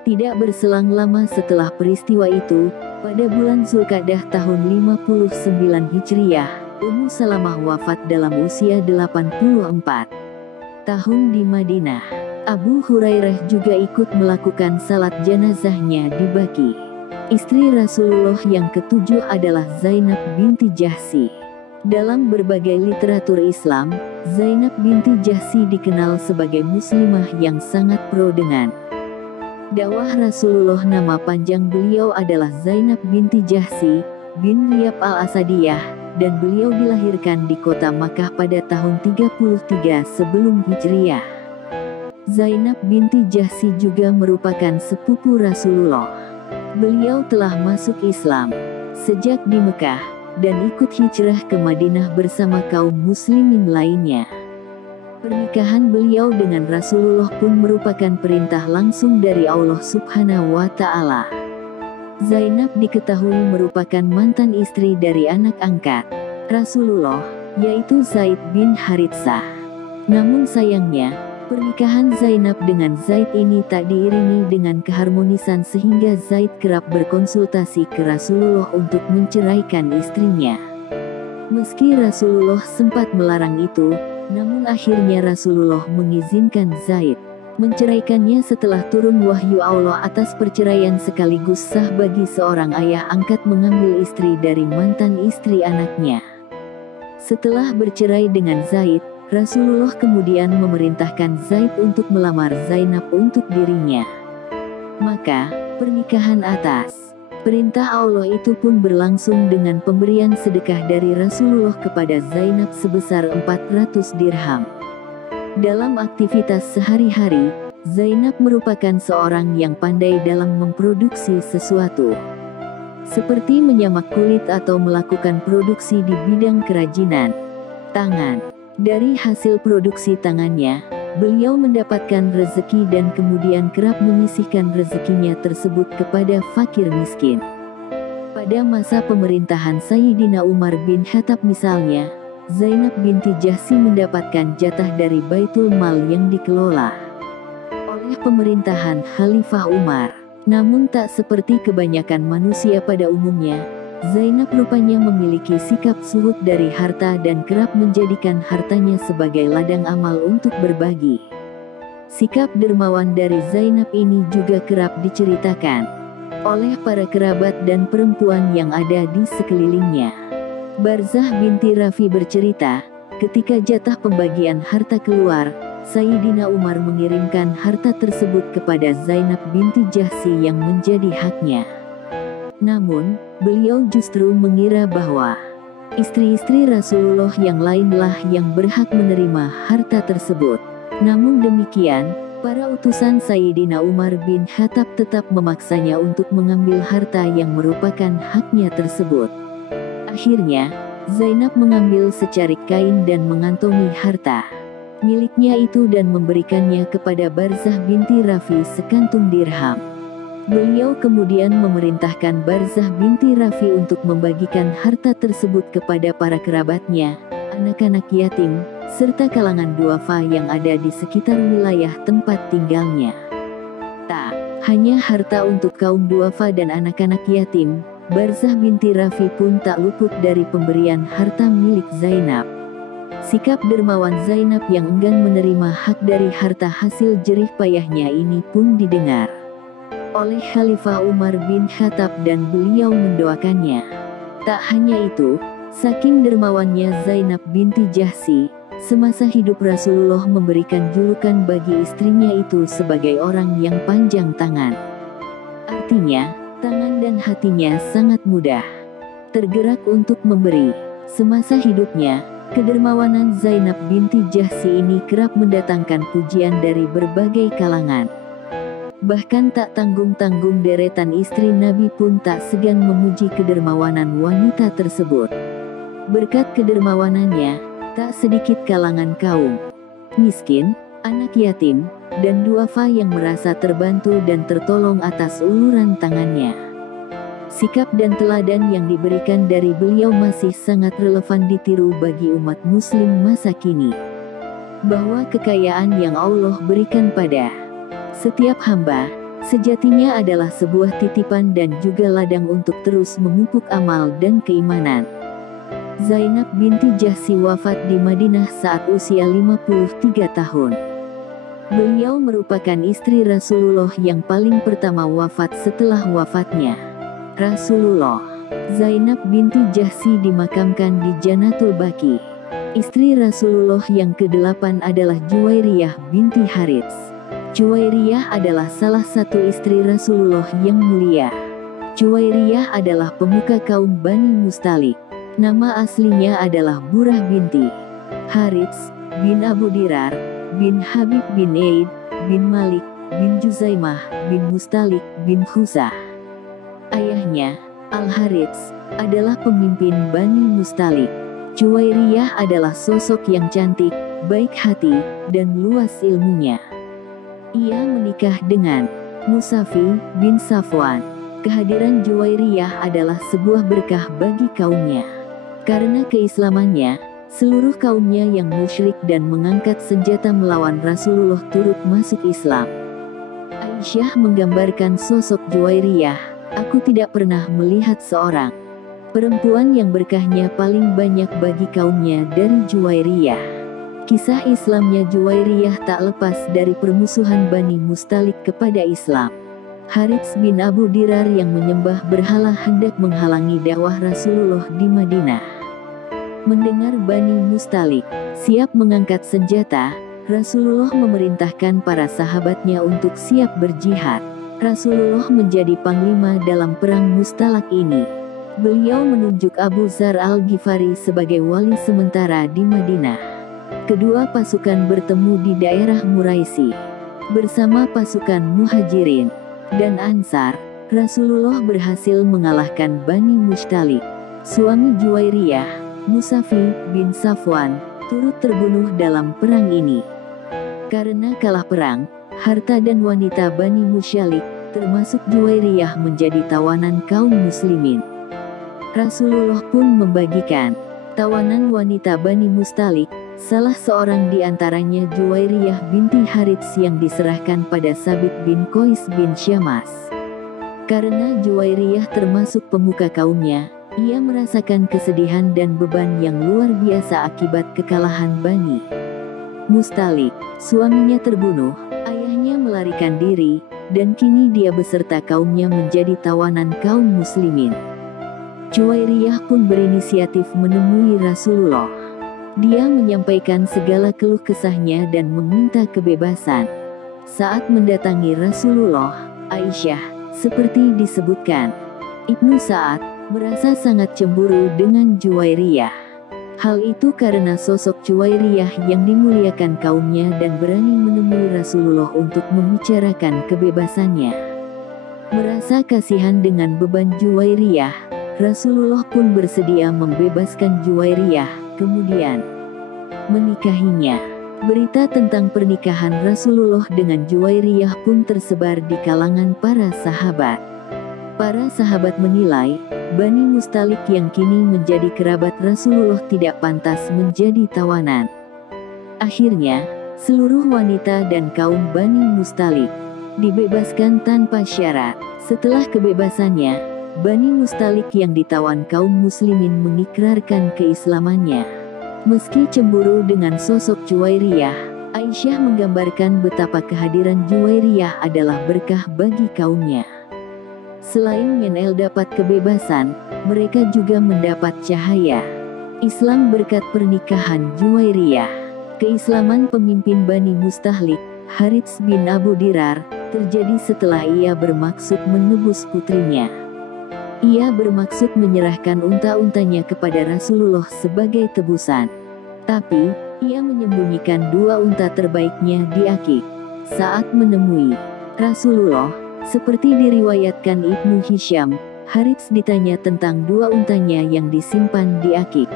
Tidak berselang lama setelah peristiwa itu, pada bulan Zulqa'dah tahun 59 Hijriah, Ummu Salamah wafat dalam usia 84 tahun di Madinah. Abu Hurairah juga ikut melakukan salat jenazahnya di Baqi. Istri Rasulullah yang ketujuh adalah Zainab binti Jahsy. Dalam berbagai literatur Islam, Zainab binti Jahsy dikenal sebagai muslimah yang sangat pro dengan dakwah Rasulullah. Nama panjang beliau adalah Zainab binti Jahsy bin Riyab al-Asadiyah, dan beliau dilahirkan di kota Makkah pada tahun 33 sebelum Hijriah. Zainab binti Jahsy juga merupakan sepupu Rasulullah. Beliau telah masuk Islam sejak di Mekah dan ikut hijrah ke Madinah bersama kaum muslimin lainnya. Pernikahan beliau dengan Rasulullah pun merupakan perintah langsung dari Allah Subhanahu wa Ta'ala. Zainab diketahui merupakan mantan istri dari anak angkat Rasulullah, yaitu Zaid bin Haritsah. Namun sayangnya, pernikahan Zainab dengan Zaid ini tak diiringi dengan keharmonisan, sehingga Zaid kerap berkonsultasi ke Rasulullah untuk menceraikan istrinya. Meski Rasulullah sempat melarang itu, namun akhirnya Rasulullah mengizinkan Zaid menceraikannya setelah turun wahyu Allah atas perceraian, sekaligus sah bagi seorang ayah angkat mengambil istri dari mantan istri anaknya. Setelah bercerai dengan Zaid, Rasulullah kemudian memerintahkan Zaid untuk melamar Zainab untuk dirinya. Maka, pernikahan atas perintah Allah itu pun berlangsung dengan pemberian sedekah dari Rasulullah kepada Zainab sebesar 400 dirham. Dalam aktivitas sehari-hari, Zainab merupakan seorang yang pandai dalam memproduksi sesuatu, seperti menyamak kulit atau melakukan produksi di bidang kerajinan tangan. Dari hasil produksi tangannya, beliau mendapatkan rezeki dan kemudian kerap menyisihkan rezekinya tersebut kepada fakir miskin. Pada masa pemerintahan Sayyidina Umar bin Khattab misalnya, Zainab binti Jahsy mendapatkan jatah dari Baitul Mal yang dikelola oleh pemerintahan Khalifah Umar. Namun tak seperti kebanyakan manusia pada umumnya, Zainab rupanya memiliki sikap zuhud dari harta dan kerap menjadikan hartanya sebagai ladang amal untuk berbagi. Sikap dermawan dari Zainab ini juga kerap diceritakan oleh para kerabat dan perempuan yang ada di sekelilingnya. Barzah binti Rafi bercerita, ketika jatah pembagian harta keluar, Sayyidina Umar mengirimkan harta tersebut kepada Zainab binti Jahsy yang menjadi haknya. Namun, beliau justru mengira bahwa istri-istri Rasulullah yang lainlah yang berhak menerima harta tersebut. Namun demikian, para utusan Sayyidina Umar bin Khattab tetap memaksanya untuk mengambil harta yang merupakan haknya tersebut. Akhirnya, Zainab mengambil secarik kain dan mengantongi harta miliknya itu dan memberikannya kepada Barzah binti Rafi sekantung dirham. Beliau kemudian memerintahkan Barzah binti Rafi untuk membagikan harta tersebut kepada para kerabatnya, anak-anak yatim, serta kalangan duafa yang ada di sekitar wilayah tempat tinggalnya. Tak hanya harta untuk kaum duafa dan anak-anak yatim, Barzah binti Rafi pun tak luput dari pemberian harta milik Zainab. Sikap dermawan Zainab yang enggan menerima hak dari harta hasil jerih payahnya ini pun didengar oleh Khalifah Umar bin Khattab dan beliau mendoakannya. Tak hanya itu, saking dermawannya Zainab binti Jahsy, semasa hidup Rasulullah memberikan julukan bagi istrinya itu sebagai orang yang panjang tangan. Artinya, tangan dan hatinya sangat mudah. tergerak untuk memberi. Semasa hidupnya, kedermawanan Zainab binti Jahsy ini kerap mendatangkan pujian dari berbagai kalangan. Bahkan tak tanggung-tanggung deretan istri Nabi pun tak segan memuji kedermawanan wanita tersebut. Berkat kedermawanannya, tak sedikit kalangan kaum miskin, anak yatim, dan duafa yang merasa terbantu dan tertolong atas uluran tangannya. Sikap dan teladan yang diberikan dari beliau masih sangat relevan ditiru bagi umat muslim masa kini. Bahwa kekayaan yang Allah berikan pada setiap hamba, sejatinya adalah sebuah titipan dan juga ladang untuk terus memupuk amal dan keimanan. Zainab binti Jahsy wafat di Madinah saat usia 53 tahun. Beliau merupakan istri Rasulullah yang paling pertama wafat setelah wafatnya Rasulullah. Zainab binti Jahsy dimakamkan di Jannatul Baqi. Istri Rasulullah yang ke-8 adalah Juwairiyah binti Harits. Juwairiyah adalah salah satu istri Rasulullah yang mulia. Juwairiyah adalah pemuka kaum Bani Mustalik. Nama aslinya adalah Burah binti Harits bin Abu Dirar bin Habib bin Aid bin Malik bin Juzaimah bin Mustalik bin Khuzah. Ayahnya, Al-Harits, adalah pemimpin Bani Mustalik. Juwairiyah adalah sosok yang cantik, baik hati, dan luas ilmunya. Ia menikah dengan Musafi bin Safwan. Kehadiran Juwairiyah adalah sebuah berkah bagi kaumnya. Karena keislamannya, seluruh kaumnya yang musyrik dan mengangkat senjata melawan Rasulullah turut masuk Islam. Aisyah menggambarkan sosok Juwairiyah, "Aku tidak pernah melihat seorang perempuan yang berkahnya paling banyak bagi kaumnya dari Juwairiyah." Kisah Islamnya Juwairiyah tak lepas dari permusuhan Bani Mustalik kepada Islam. Harits bin Abu Dirar yang menyembah berhala hendak menghalangi dakwah Rasulullah di Madinah. Mendengar Bani Mustalik siap mengangkat senjata, Rasulullah memerintahkan para sahabatnya untuk siap berjihad. Rasulullah menjadi panglima dalam perang Mustalak ini. Beliau menunjuk Abu Dzar Al-Ghifari sebagai wali sementara di Madinah. Kedua pasukan bertemu di daerah Muraisi. Bersama pasukan Muhajirin dan Ansar, Rasulullah berhasil mengalahkan Bani Mustalik. Suami Juwairiyah, Musafi bin Safwan, turut terbunuh dalam perang ini. Karena kalah perang, harta dan wanita Bani Mustalik, termasuk Juwairiyah menjadi tawanan kaum muslimin. Rasulullah pun membagikan tawanan wanita Bani Mustalik, salah seorang di antaranya Juwairiyah binti Harits yang diserahkan pada Sabit bin Qais bin Syammas. Karena Juwairiyah termasuk pemuka kaumnya, ia merasakan kesedihan dan beban yang luar biasa akibat kekalahan Bani Mustalik. Suaminya terbunuh, ayahnya melarikan diri, dan kini dia beserta kaumnya menjadi tawanan kaum muslimin. Juwairiyah pun berinisiatif menemui Rasulullah. Dia menyampaikan segala keluh kesahnya dan meminta kebebasan. Saat mendatangi Rasulullah, Aisyah, seperti disebutkan, Ibnu Sa'ad, merasa sangat cemburu dengan Juwairiyah. Hal itu karena sosok Juwairiyah yang dimuliakan kaumnya dan berani menemui Rasulullah untuk membicarakan kebebasannya. Merasa kasihan dengan beban Juwairiyah, Rasulullah pun bersedia membebaskan Juwairiyah, kemudian menikahinya. Berita tentang pernikahan Rasulullah dengan Juwairiyah pun tersebar di kalangan para sahabat. Para sahabat menilai, Bani Mustalik yang kini menjadi kerabat Rasulullah tidak pantas menjadi tawanan. Akhirnya, seluruh wanita dan kaum Bani Mustalik dibebaskan tanpa syarat. Setelah kebebasannya, Bani Mustalik yang ditawan kaum muslimin mengikrarkan keislamannya. Meski cemburu dengan sosok Juwairiyah, Aisyah menggambarkan betapa kehadiran Juwairiyah adalah berkah bagi kaumnya. Selain menel dapat kebebasan, mereka juga mendapat cahaya Islam berkat pernikahan Juwairiyah. Keislaman pemimpin Bani Mustalik, Harits bin Abu Dirar, terjadi setelah ia bermaksud menebus putrinya. Ia bermaksud menyerahkan unta-untanya kepada Rasulullah sebagai tebusan. Tapi, ia menyembunyikan 2 unta terbaiknya di Akik. Saat menemui Rasulullah, seperti diriwayatkan Ibnu Hisham, Harits ditanya tentang 2 untanya yang disimpan di Akik.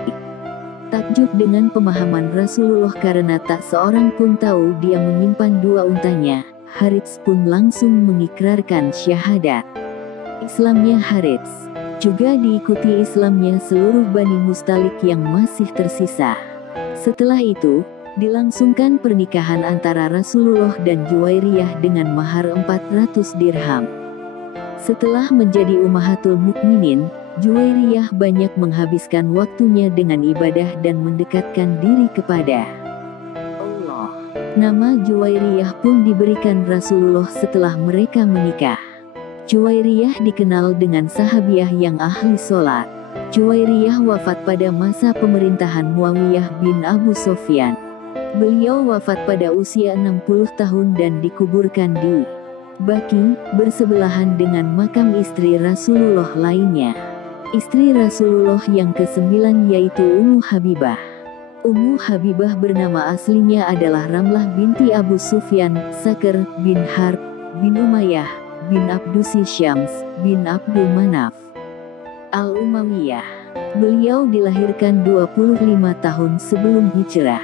Takjub dengan pemahaman Rasulullah karena tak seorang pun tahu dia menyimpan 2 untanya, Harits pun langsung mengikrarkan syahadat. Islamnya Harits juga diikuti Islamnya seluruh Bani Mustalik yang masih tersisa. Setelah itu, dilangsungkan pernikahan antara Rasulullah dan Juwairiyah dengan mahar 400 dirham. Setelah menjadi Ummahatul Mukminin, Juwairiyah banyak menghabiskan waktunya dengan ibadah dan mendekatkan diri kepada Allah. Nama Juwairiyah pun diberikan Rasulullah setelah mereka menikah. Juwairiyah dikenal dengan sahabiah yang ahli sholat. Juwairiyah wafat pada masa pemerintahan Muawiyah bin Abu Sufyan. Beliau wafat pada usia 60 tahun dan dikuburkan di Baqi, bersebelahan dengan makam istri Rasulullah lainnya. Istri Rasulullah yang ke-9 yaitu Ummu Habibah. Ummu Habibah bernama aslinya adalah Ramlah binti Abu Sufyan, Sakr bin Harb bin Umayyah bin Abdusi Syams bin Abdul Manaf Al-Umayyah. Beliau dilahirkan 25 tahun sebelum hijrah.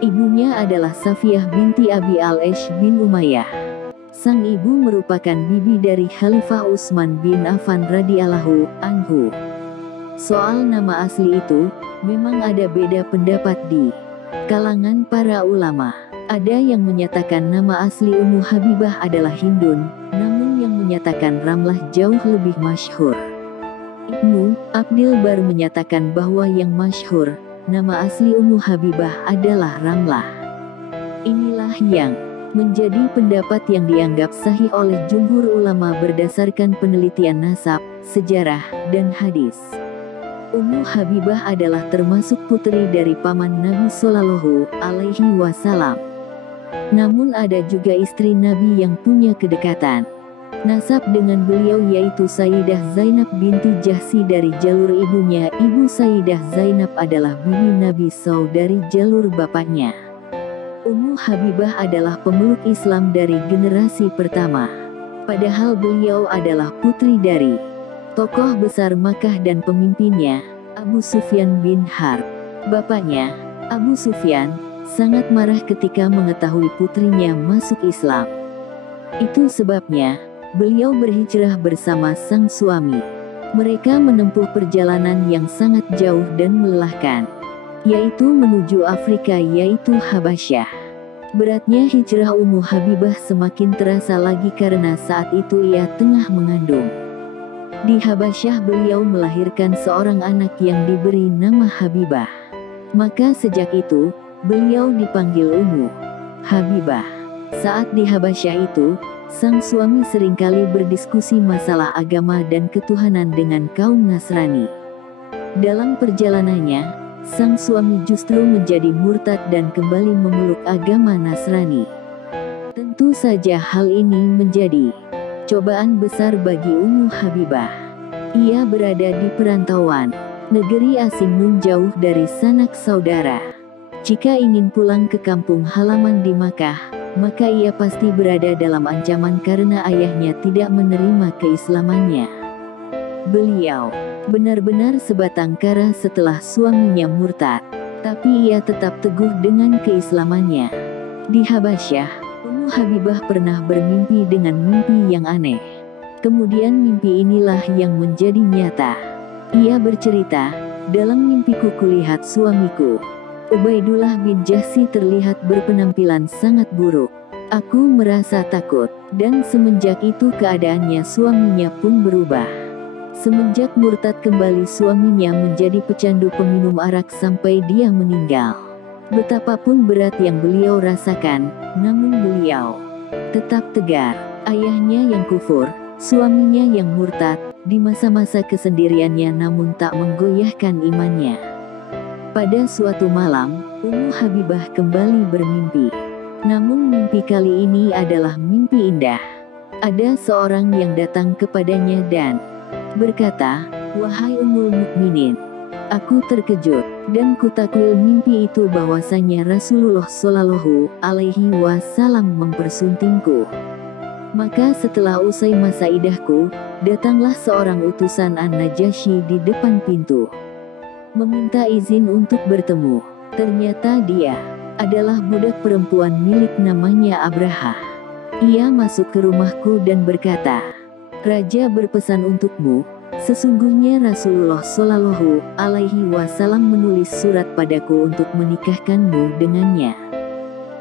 Ibunya adalah Safiyah binti Abi Al-Ash bin Umayyah. Sang ibu merupakan bibi dari Khalifah Utsman bin Affan radhiyallahu anhu. Soal nama asli itu, memang ada beda pendapat di kalangan para ulama. Ada yang menyatakan nama asli Ummu Habibah adalah Hindun, namun yang menyatakan Ramlah jauh lebih masyhur. Ibnu Abdil Bar menyatakan bahwa yang masyhur, nama asli Ummu Habibah adalah Ramlah. Inilah yang menjadi pendapat yang dianggap sahih oleh jumhur ulama berdasarkan penelitian nasab, sejarah, dan hadis. Ummu Habibah adalah termasuk putri dari paman Nabi Shallallahu Alaihi Wasallam. Namun ada juga istri Nabi yang punya kedekatan nasab dengan beliau yaitu Sayyidah Zainab binti Jahsi dari jalur ibunya. Ibu Sayyidah Zainab adalah bibi Nabi saudari jalur bapaknya. Ummu Habibah adalah pemeluk Islam dari generasi pertama. Padahal beliau adalah putri dari tokoh besar Makkah dan pemimpinnya, Abu Sufyan bin Harb. Bapaknya, Abu Sufyan, sangat marah ketika mengetahui putrinya masuk Islam. Itu sebabnya, beliau berhijrah bersama sang suami. Mereka menempuh perjalanan yang sangat jauh dan melelahkan, yaitu menuju Afrika yaitu Habasyah. Beratnya hijrah Ummu Habibah semakin terasa lagi karena saat itu ia tengah mengandung. Di Habasyah beliau melahirkan seorang anak yang diberi nama Habibah. Maka sejak itu, beliau dipanggil Ummu Habibah. Saat di Habasyah itu, sang suami seringkali berdiskusi masalah agama dan ketuhanan dengan kaum Nasrani. Dalam perjalanannya, sang suami justru menjadi murtad dan kembali memeluk agama Nasrani. Tentu saja hal ini menjadi cobaan besar bagi Ummu Habibah. Ia berada di perantauan, negeri asing nun jauh dari sanak saudara. Jika ingin pulang ke kampung halaman di Makkah, maka ia pasti berada dalam ancaman karena ayahnya tidak menerima keislamannya. Beliau benar-benar sebatang kara setelah suaminya murtad, tapi ia tetap teguh dengan keislamannya. Di Habasyah, Ummu Habibah pernah bermimpi dengan mimpi yang aneh. Kemudian mimpi inilah yang menjadi nyata. Ia bercerita, dalam mimpiku kulihat suamiku, Ubaidullah bin Jahsi terlihat berpenampilan sangat buruk. Aku merasa takut, dan semenjak itu keadaannya suaminya pun berubah. Semenjak murtad kembali suaminya menjadi pecandu peminum arak sampai dia meninggal. Betapapun berat yang beliau rasakan, namun beliau tetap tegar. Ayahnya yang kufur, suaminya yang murtad, di masa-masa kesendiriannya namun tak menggoyahkan imannya. Pada suatu malam, Ummu Habibah kembali bermimpi. Namun mimpi kali ini adalah mimpi indah. Ada seorang yang datang kepadanya dan berkata, "Wahai Ummul Mukminin, aku terkejut dan kutakwil mimpi itu bahwasanya Rasulullah Shallallahu Alaihi Wasallam mempersuntingku. Maka setelah usai masa idahku, datanglah seorang utusan An-Najasyi di depan pintu, meminta izin untuk bertemu. Ternyata dia adalah budak perempuan milik namanya Abraha. Ia masuk ke rumahku dan berkata, 'Raja berpesan untukmu, sesungguhnya Rasulullah Shallallahu Alaihi Wasallam menulis surat padaku untuk menikahkanmu dengannya.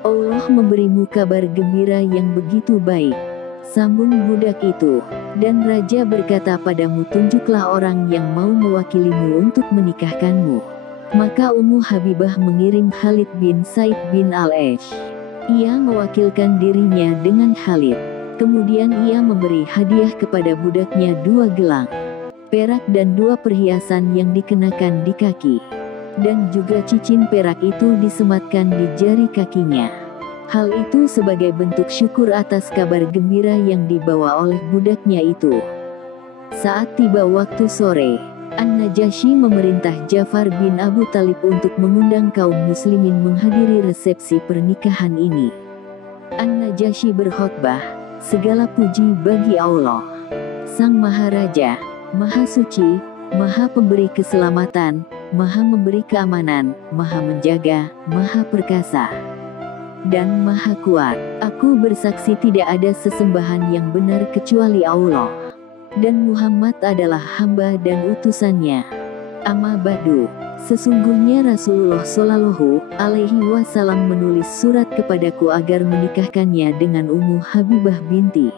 Allah memberimu kabar gembira yang begitu baik,' sambung budak itu. 'Dan Raja berkata padamu, tunjuklah orang yang mau mewakilimu untuk menikahkanmu.' Maka Ummu Habibah mengirim Khalid bin Said bin Al-Ash. Ia mewakilkan dirinya dengan Khalid. Kemudian ia memberi hadiah kepada budaknya 2 gelang perak dan 2 perhiasan yang dikenakan di kaki. Dan juga cincin perak itu disematkan di jari kakinya. Hal itu sebagai bentuk syukur atas kabar gembira yang dibawa oleh budaknya itu. Saat tiba waktu sore, An-Najasyi memerintah Ja'far bin Abu Thalib untuk mengundang kaum muslimin menghadiri resepsi pernikahan ini. An-Najasyi berkhotbah, "Segala puji bagi Allah, Sang Maharaja, Maha Suci, Maha Pemberi Keselamatan, Maha Memberi Keamanan, Maha Menjaga, Maha Perkasa, dan Maha Kuat. Aku bersaksi tidak ada sesembahan yang benar kecuali Allah, dan Muhammad adalah hamba dan utusannya. Amma ba'du, sesungguhnya Rasulullah Shallallahu Alaihi Wasallam menulis surat kepadaku agar menikahkannya dengan Ummu Habibah binti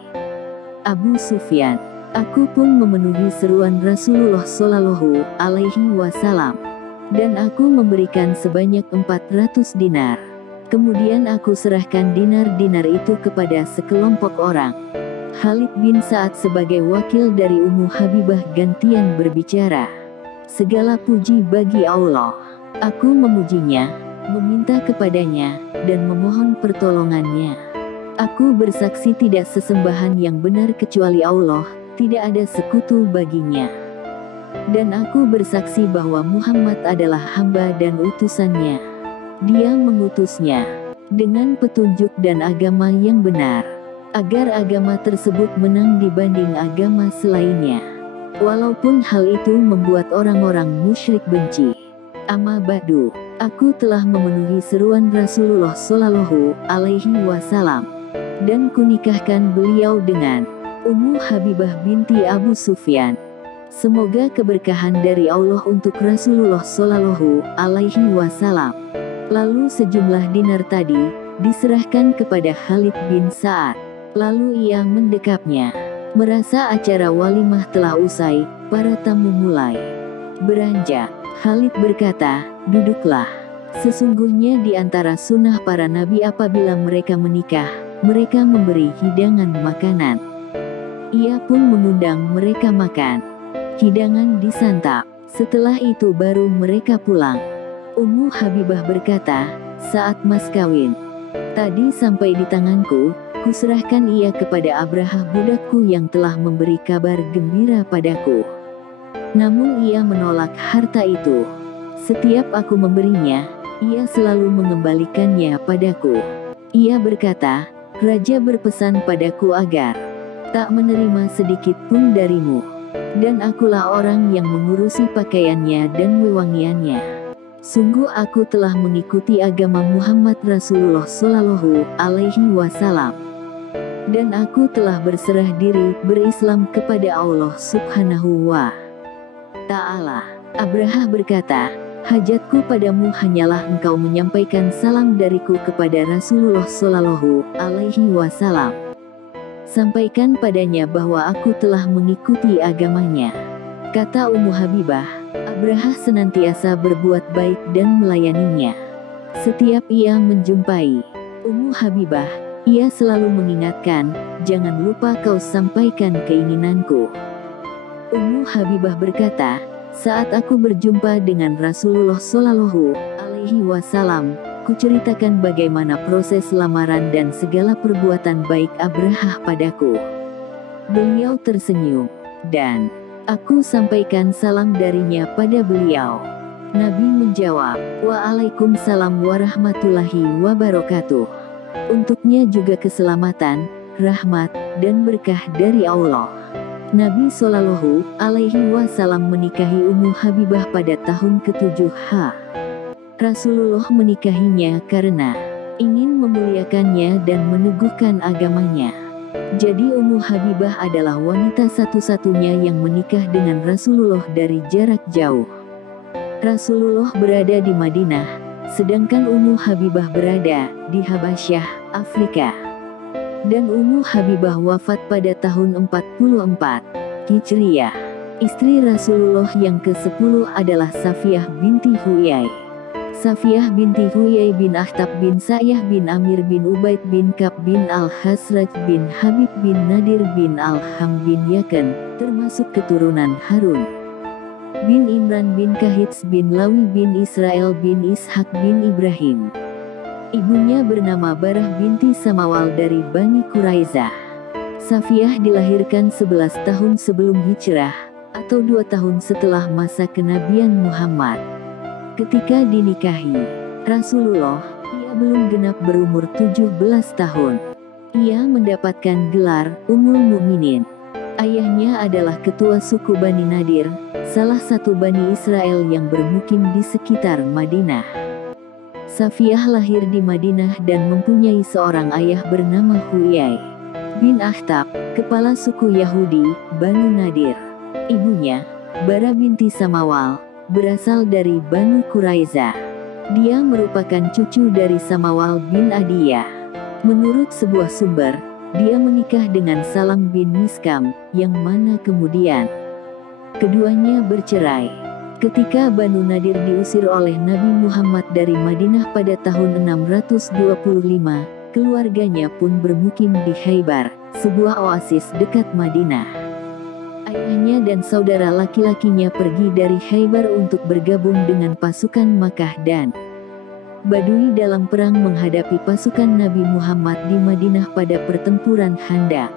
Abu Sufyan. Aku pun memenuhi seruan Rasulullah Shallallahu Alaihi Wasallam, dan aku memberikan sebanyak 400 dinar. Kemudian aku serahkan dinar-dinar itu kepada sekelompok orang. Khalid bin Sa'ad sebagai wakil dari Ummu Habibah gantian berbicara. Segala puji bagi Allah. Aku memujinya, meminta kepadanya, dan memohon pertolongannya. Aku bersaksi tidak sesembahan yang benar kecuali Allah, tidak ada sekutu baginya. Dan aku bersaksi bahwa Muhammad adalah hamba dan utusannya. Dia mengutusnya dengan petunjuk dan agama yang benar, agar agama tersebut menang dibanding agama selainnya, walaupun hal itu membuat orang-orang musyrik benci. Amma ba'du, aku telah memenuhi seruan Rasulullah Shallallahu Alaihi Wasallam, dan kunikahkan beliau dengan Ummu Habibah binti Abu Sufyan. Semoga keberkahan dari Allah untuk Rasulullah Shallallahu Alaihi Wasallam." Lalu sejumlah dinar tadi diserahkan kepada Khalid bin Sa'ad. Lalu ia mendekapnya. Merasa acara walimah telah usai, para tamu mulai beranjak. Khalid berkata, "Duduklah. Sesungguhnya di antara sunnah para nabi apabila mereka menikah, mereka memberi hidangan makanan." Ia pun mengundang mereka makan. Hidangan disantap. Setelah itu baru mereka pulang. Ummu Habibah berkata, "Saat mas kawin tadi sampai di tanganku, kuserahkan ia kepada Abraha budakku yang telah memberi kabar gembira padaku. Namun ia menolak harta itu. Setiap aku memberinya, ia selalu mengembalikannya padaku. Ia berkata, Raja berpesan padaku agar tak menerima sedikit pun darimu. Dan akulah orang yang mengurusi pakaiannya dan wewangiannya. Sungguh aku telah mengikuti agama Muhammad Rasulullah Shallallahu Alaihi Wasallam. Dan aku telah berserah diri berislam kepada Allah Subhanahu wa Ta'ala." Abraha berkata, "Hajatku padamu hanyalah engkau menyampaikan salam dariku kepada Rasulullah Shallallahu Alaihi Wasallam. Sampaikan padanya bahwa aku telah mengikuti agamanya." Kata Ummu Habibah, Abraha senantiasa berbuat baik dan melayaninya. Setiap ia menjumpai Ummu Habibah, ia selalu mengingatkan, "Jangan lupa kau sampaikan keinginanku." Ummu Habibah berkata, "Saat aku berjumpa dengan Rasulullah Shallallahu Alaihi Wasallam, kuceritakan bagaimana proses lamaran dan segala perbuatan baik Abraha padaku. Beliau tersenyum dan Aku sampaikan salam darinya pada beliau." Nabi menjawab, "Waalaikumsalam warahmatullahi wabarakatuh." Untuknya juga keselamatan, rahmat, dan berkah dari Allah. Nabi Shallallahu Alaihi Wasallam menikahi Ummu Habibah pada tahun ke-7 Rasulullah menikahinya karena ingin memuliakannya dan meneguhkan agamanya. Jadi Ummu Habibah adalah wanita satu-satunya yang menikah dengan Rasulullah dari jarak jauh. Rasulullah berada di Madinah, sedangkan Ummu Habibah berada di Habasyah, Afrika. Dan Ummu Habibah wafat pada tahun 44 Hijriah. Istri Rasulullah yang ke-10 adalah Safiyah binti Huyai. Safiyah binti Huyai bin Akhtab bin Sa'yah bin Amir bin Ubaid bin Kab bin Al-Hasraj bin Habib bin Nadir bin Al-Ham bin Yakan, termasuk keturunan Harun bin Imran bin Kahits bin Lawi bin Israel bin Ishak bin Ibrahim. Ibunya bernama Barah binti Samawal dari Bani Quraizah. Safiyah dilahirkan 11 tahun sebelum hijrah, atau 2 tahun setelah masa kenabian Muhammad. Ketika dinikahi Rasulullah, ia belum genap berumur 17 tahun. Ia mendapatkan gelar Ummul Mukminin. Ayahnya adalah ketua suku Bani Nadir, salah satu Bani Israel yang bermukim di sekitar Madinah. Safiyah lahir di Madinah dan mempunyai seorang ayah bernama Huyai bin Akhtab, kepala suku Yahudi, Banu Nadir. Ibunya, Bara binti Samawal, berasal dari Banu Quraizah. Dia merupakan cucu dari Samawal bin Adiyah. Menurut sebuah sumber, dia menikah dengan Salam bin Miskam, yang mana kemudian keduanya bercerai. Ketika Banu Nadir diusir oleh Nabi Muhammad dari Madinah pada tahun 625, keluarganya pun bermukim di Khaybar, sebuah oasis dekat Madinah. Ayahnya dan saudara laki-lakinya pergi dari Khaybar untuk bergabung dengan pasukan Makkah dan Badui dalam perang menghadapi pasukan Nabi Muhammad di Madinah pada pertempuran Khandaq.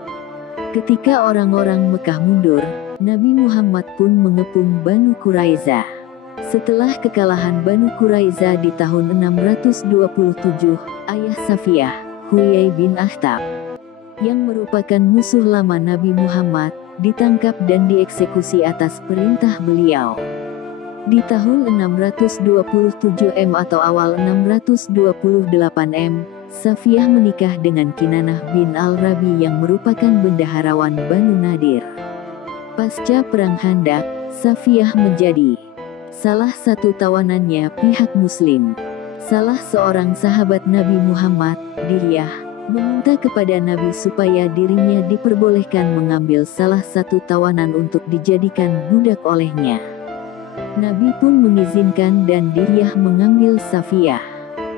Ketika orang-orang Mekah mundur, Nabi Muhammad pun mengepung Banu Quraizah. Setelah kekalahan Banu Quraizah di tahun 627, ayah Safiyah, Huyai bin Akhtab, yang merupakan musuh lama Nabi Muhammad, ditangkap dan dieksekusi atas perintah beliau. Di tahun 627 atau awal 628 Safiyah menikah dengan Kinanah bin Al-Rabi yang merupakan bendaharawan Banu Nadir. Pasca Perang Khandaq, Safiyah menjadi salah satu tawanannya pihak Muslim. Salah seorang sahabat Nabi Muhammad, Dihyah, meminta kepada Nabi supaya dirinya diperbolehkan mengambil salah satu tawanan untuk dijadikan budak olehnya. Nabi pun mengizinkan dan Dihyah mengambil Safiyah.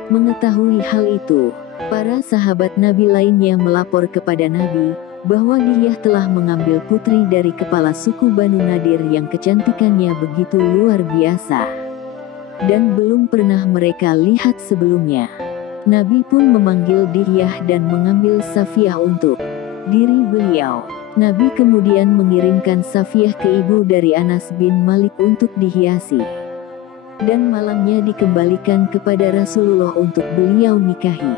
Mengetahui hal itu, para sahabat Nabi lainnya melapor kepada Nabi bahwa Dihyah telah mengambil putri dari kepala suku Banu Nadir yang kecantikannya begitu luar biasa dan belum pernah mereka lihat sebelumnya. Nabi pun memanggil Dihyah dan mengambil Safiyah untuk diri beliau. Nabi kemudian mengirimkan Safiyah ke ibu dari Anas bin Malik untuk dihiasi, dan malamnya dikembalikan kepada Rasulullah untuk beliau nikahi.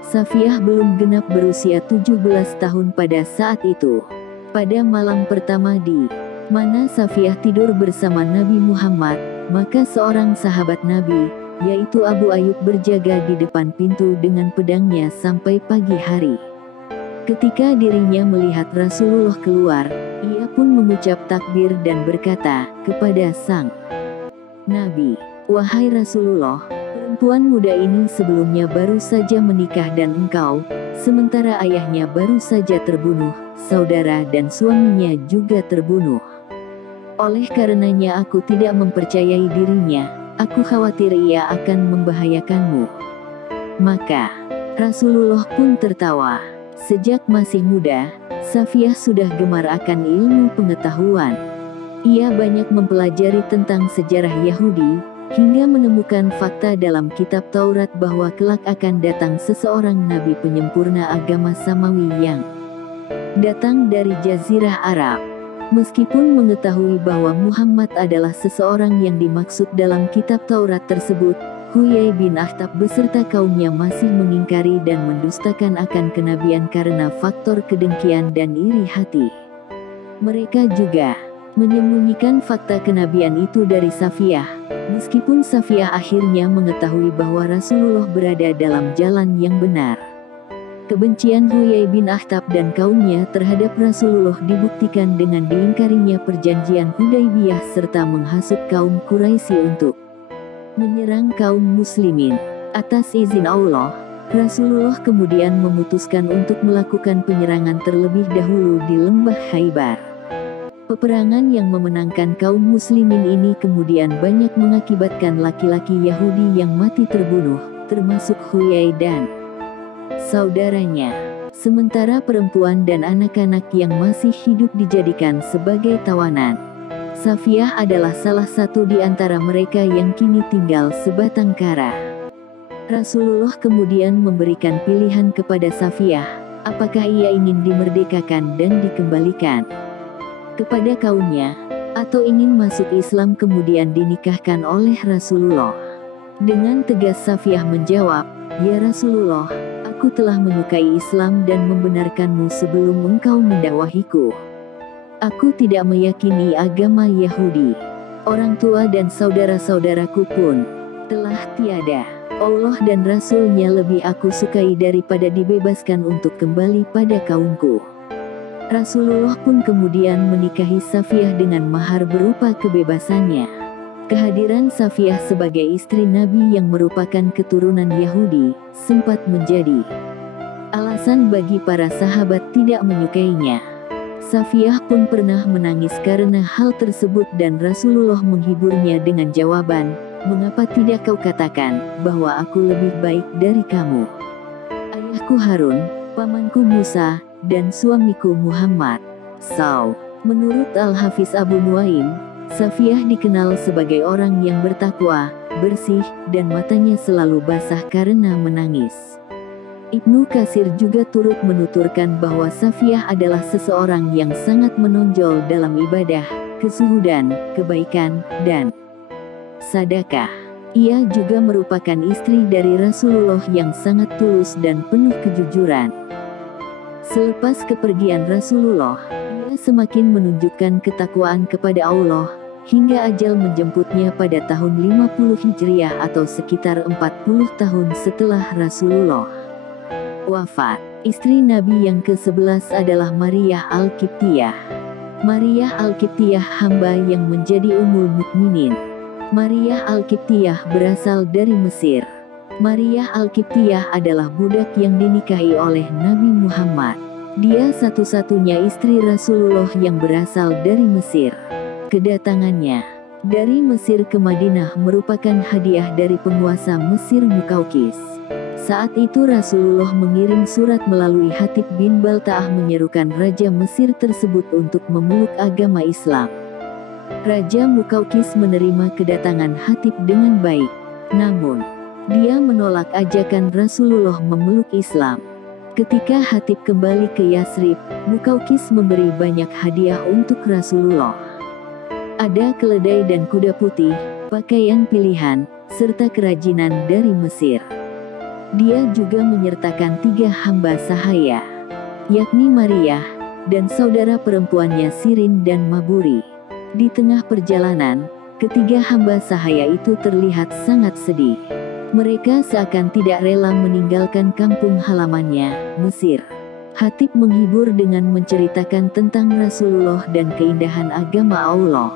Safiyah belum genap berusia 17 tahun pada saat itu. Pada malam pertama di mana Safiyah tidur bersama Nabi Muhammad, maka seorang sahabat Nabi, yaitu Abu Ayyub berjaga di depan pintu dengan pedangnya sampai pagi hari. Ketika dirinya melihat Rasulullah keluar, ia pun mengucap takbir dan berkata kepada sang Nabi, "Wahai Rasulullah, perempuan muda ini sebelumnya baru saja menikah dan engkau, sementara ayahnya baru saja terbunuh, saudara dan suaminya juga terbunuh. Oleh karenanya aku tidak mempercayai dirinya, aku khawatir ia akan membahayakanmu." Maka Rasulullah pun tertawa. Sejak masih muda, Safiyah sudah gemar akan ilmu pengetahuan. Ia banyak mempelajari tentang sejarah Yahudi, hingga menemukan fakta dalam kitab Taurat bahwa kelak akan datang seseorang nabi penyempurna agama Samawi yang datang dari Jazirah Arab. Meskipun mengetahui bahwa Muhammad adalah seseorang yang dimaksud dalam kitab Taurat tersebut, Huyai bin Akhtab beserta kaumnya masih mengingkari dan mendustakan akan kenabian karena faktor kedengkian dan iri hati. Mereka juga menyembunyikan fakta kenabian itu dari Safiyah, meskipun Safiyah akhirnya mengetahui bahwa Rasulullah berada dalam jalan yang benar. Kebencian Huyai bin Akhtab dan kaumnya terhadap Rasulullah dibuktikan dengan diingkarinya perjanjian Hudaibiyah serta menghasut kaum Quraisy untuk menyerang kaum muslimin. Atas izin Allah, Rasulullah kemudian memutuskan untuk melakukan penyerangan terlebih dahulu di lembah Khaybar. Peperangan yang memenangkan kaum muslimin ini kemudian banyak mengakibatkan laki-laki Yahudi yang mati terbunuh, termasuk Huyai dan saudaranya. Sementara perempuan dan anak-anak yang masih hidup dijadikan sebagai tawanan. Safiyah adalah salah satu di antara mereka yang kini tinggal sebatang kara. Rasulullah kemudian memberikan pilihan kepada Safiyah, apakah ia ingin dimerdekakan dan dikembalikan kepada kaumnya, atau ingin masuk Islam kemudian dinikahkan oleh Rasulullah. Dengan tegas Safiyah menjawab, "Ya Rasulullah, aku telah menyukai Islam dan membenarkanmu sebelum engkau mendakwahiku. Aku tidak meyakini agama Yahudi. Orang tua dan saudara-saudaraku pun telah tiada. Allah dan Rasul-Nya lebih aku sukai daripada dibebaskan untuk kembali pada kaumku." Rasulullah pun kemudian menikahi Safiyah dengan mahar berupa kebebasannya. Kehadiran Safiyah sebagai istri Nabi yang merupakan keturunan Yahudi sempat menjadi alasan bagi para sahabat tidak menyukainya. Safiyah pun pernah menangis karena hal tersebut dan Rasulullah menghiburnya dengan jawaban, "Mengapa tidak kau katakan bahwa aku lebih baik dari kamu? Ayahku Harun, pamanku Musa, dan suamiku Muhammad." Menurut Al-Hafiz Abu Nuaim, Safiyah dikenal sebagai orang yang bertakwa, bersih, dan matanya selalu basah karena menangis. Ibnu Katsir juga turut menuturkan bahwa Safiyah adalah seseorang yang sangat menonjol dalam ibadah, kezuhudan, kebaikan, dan sedekah. Ia juga merupakan istri dari Rasulullah yang sangat tulus dan penuh kejujuran. Selepas kepergian Rasulullah, ia semakin menunjukkan ketakwaan kepada Allah, hingga ajal menjemputnya pada tahun 50 Hijriah atau sekitar 40 tahun setelah Rasulullah wafat. Istri Nabi yang ke-11 adalah Maria Al-Qibtiyah. Maria Al-Qibtiyah hamba yang menjadi Ummul Mukminin. Maria Al-Qibtiyah berasal dari Mesir. Maria Al-Qibtiyah adalah budak yang dinikahi oleh Nabi Muhammad. Dia satu-satunya istri Rasulullah yang berasal dari Mesir. Kedatangannya dari Mesir ke Madinah merupakan hadiah dari penguasa Mesir Mukaukis. Saat itu Rasulullah mengirim surat melalui Hatib bin Balta'ah menyerukan Raja Mesir tersebut untuk memeluk agama Islam. Raja Mukaukis menerima kedatangan Hatib dengan baik. Namun, dia menolak ajakan Rasulullah memeluk Islam. Ketika Hatib kembali ke Yasrib, Mukaukis memberi banyak hadiah untuk Rasulullah. Ada keledai dan kuda putih, pakaian pilihan, serta kerajinan dari Mesir. Dia juga menyertakan 3 hamba sahaya, yakni Maria, dan saudara perempuannya Sirin dan Maburi. Di tengah perjalanan, ketiga hamba sahaya itu terlihat sangat sedih. Mereka seakan tidak rela meninggalkan kampung halamannya, Mesir. Hatib menghibur dengan menceritakan tentang Rasulullah dan keindahan agama Allah,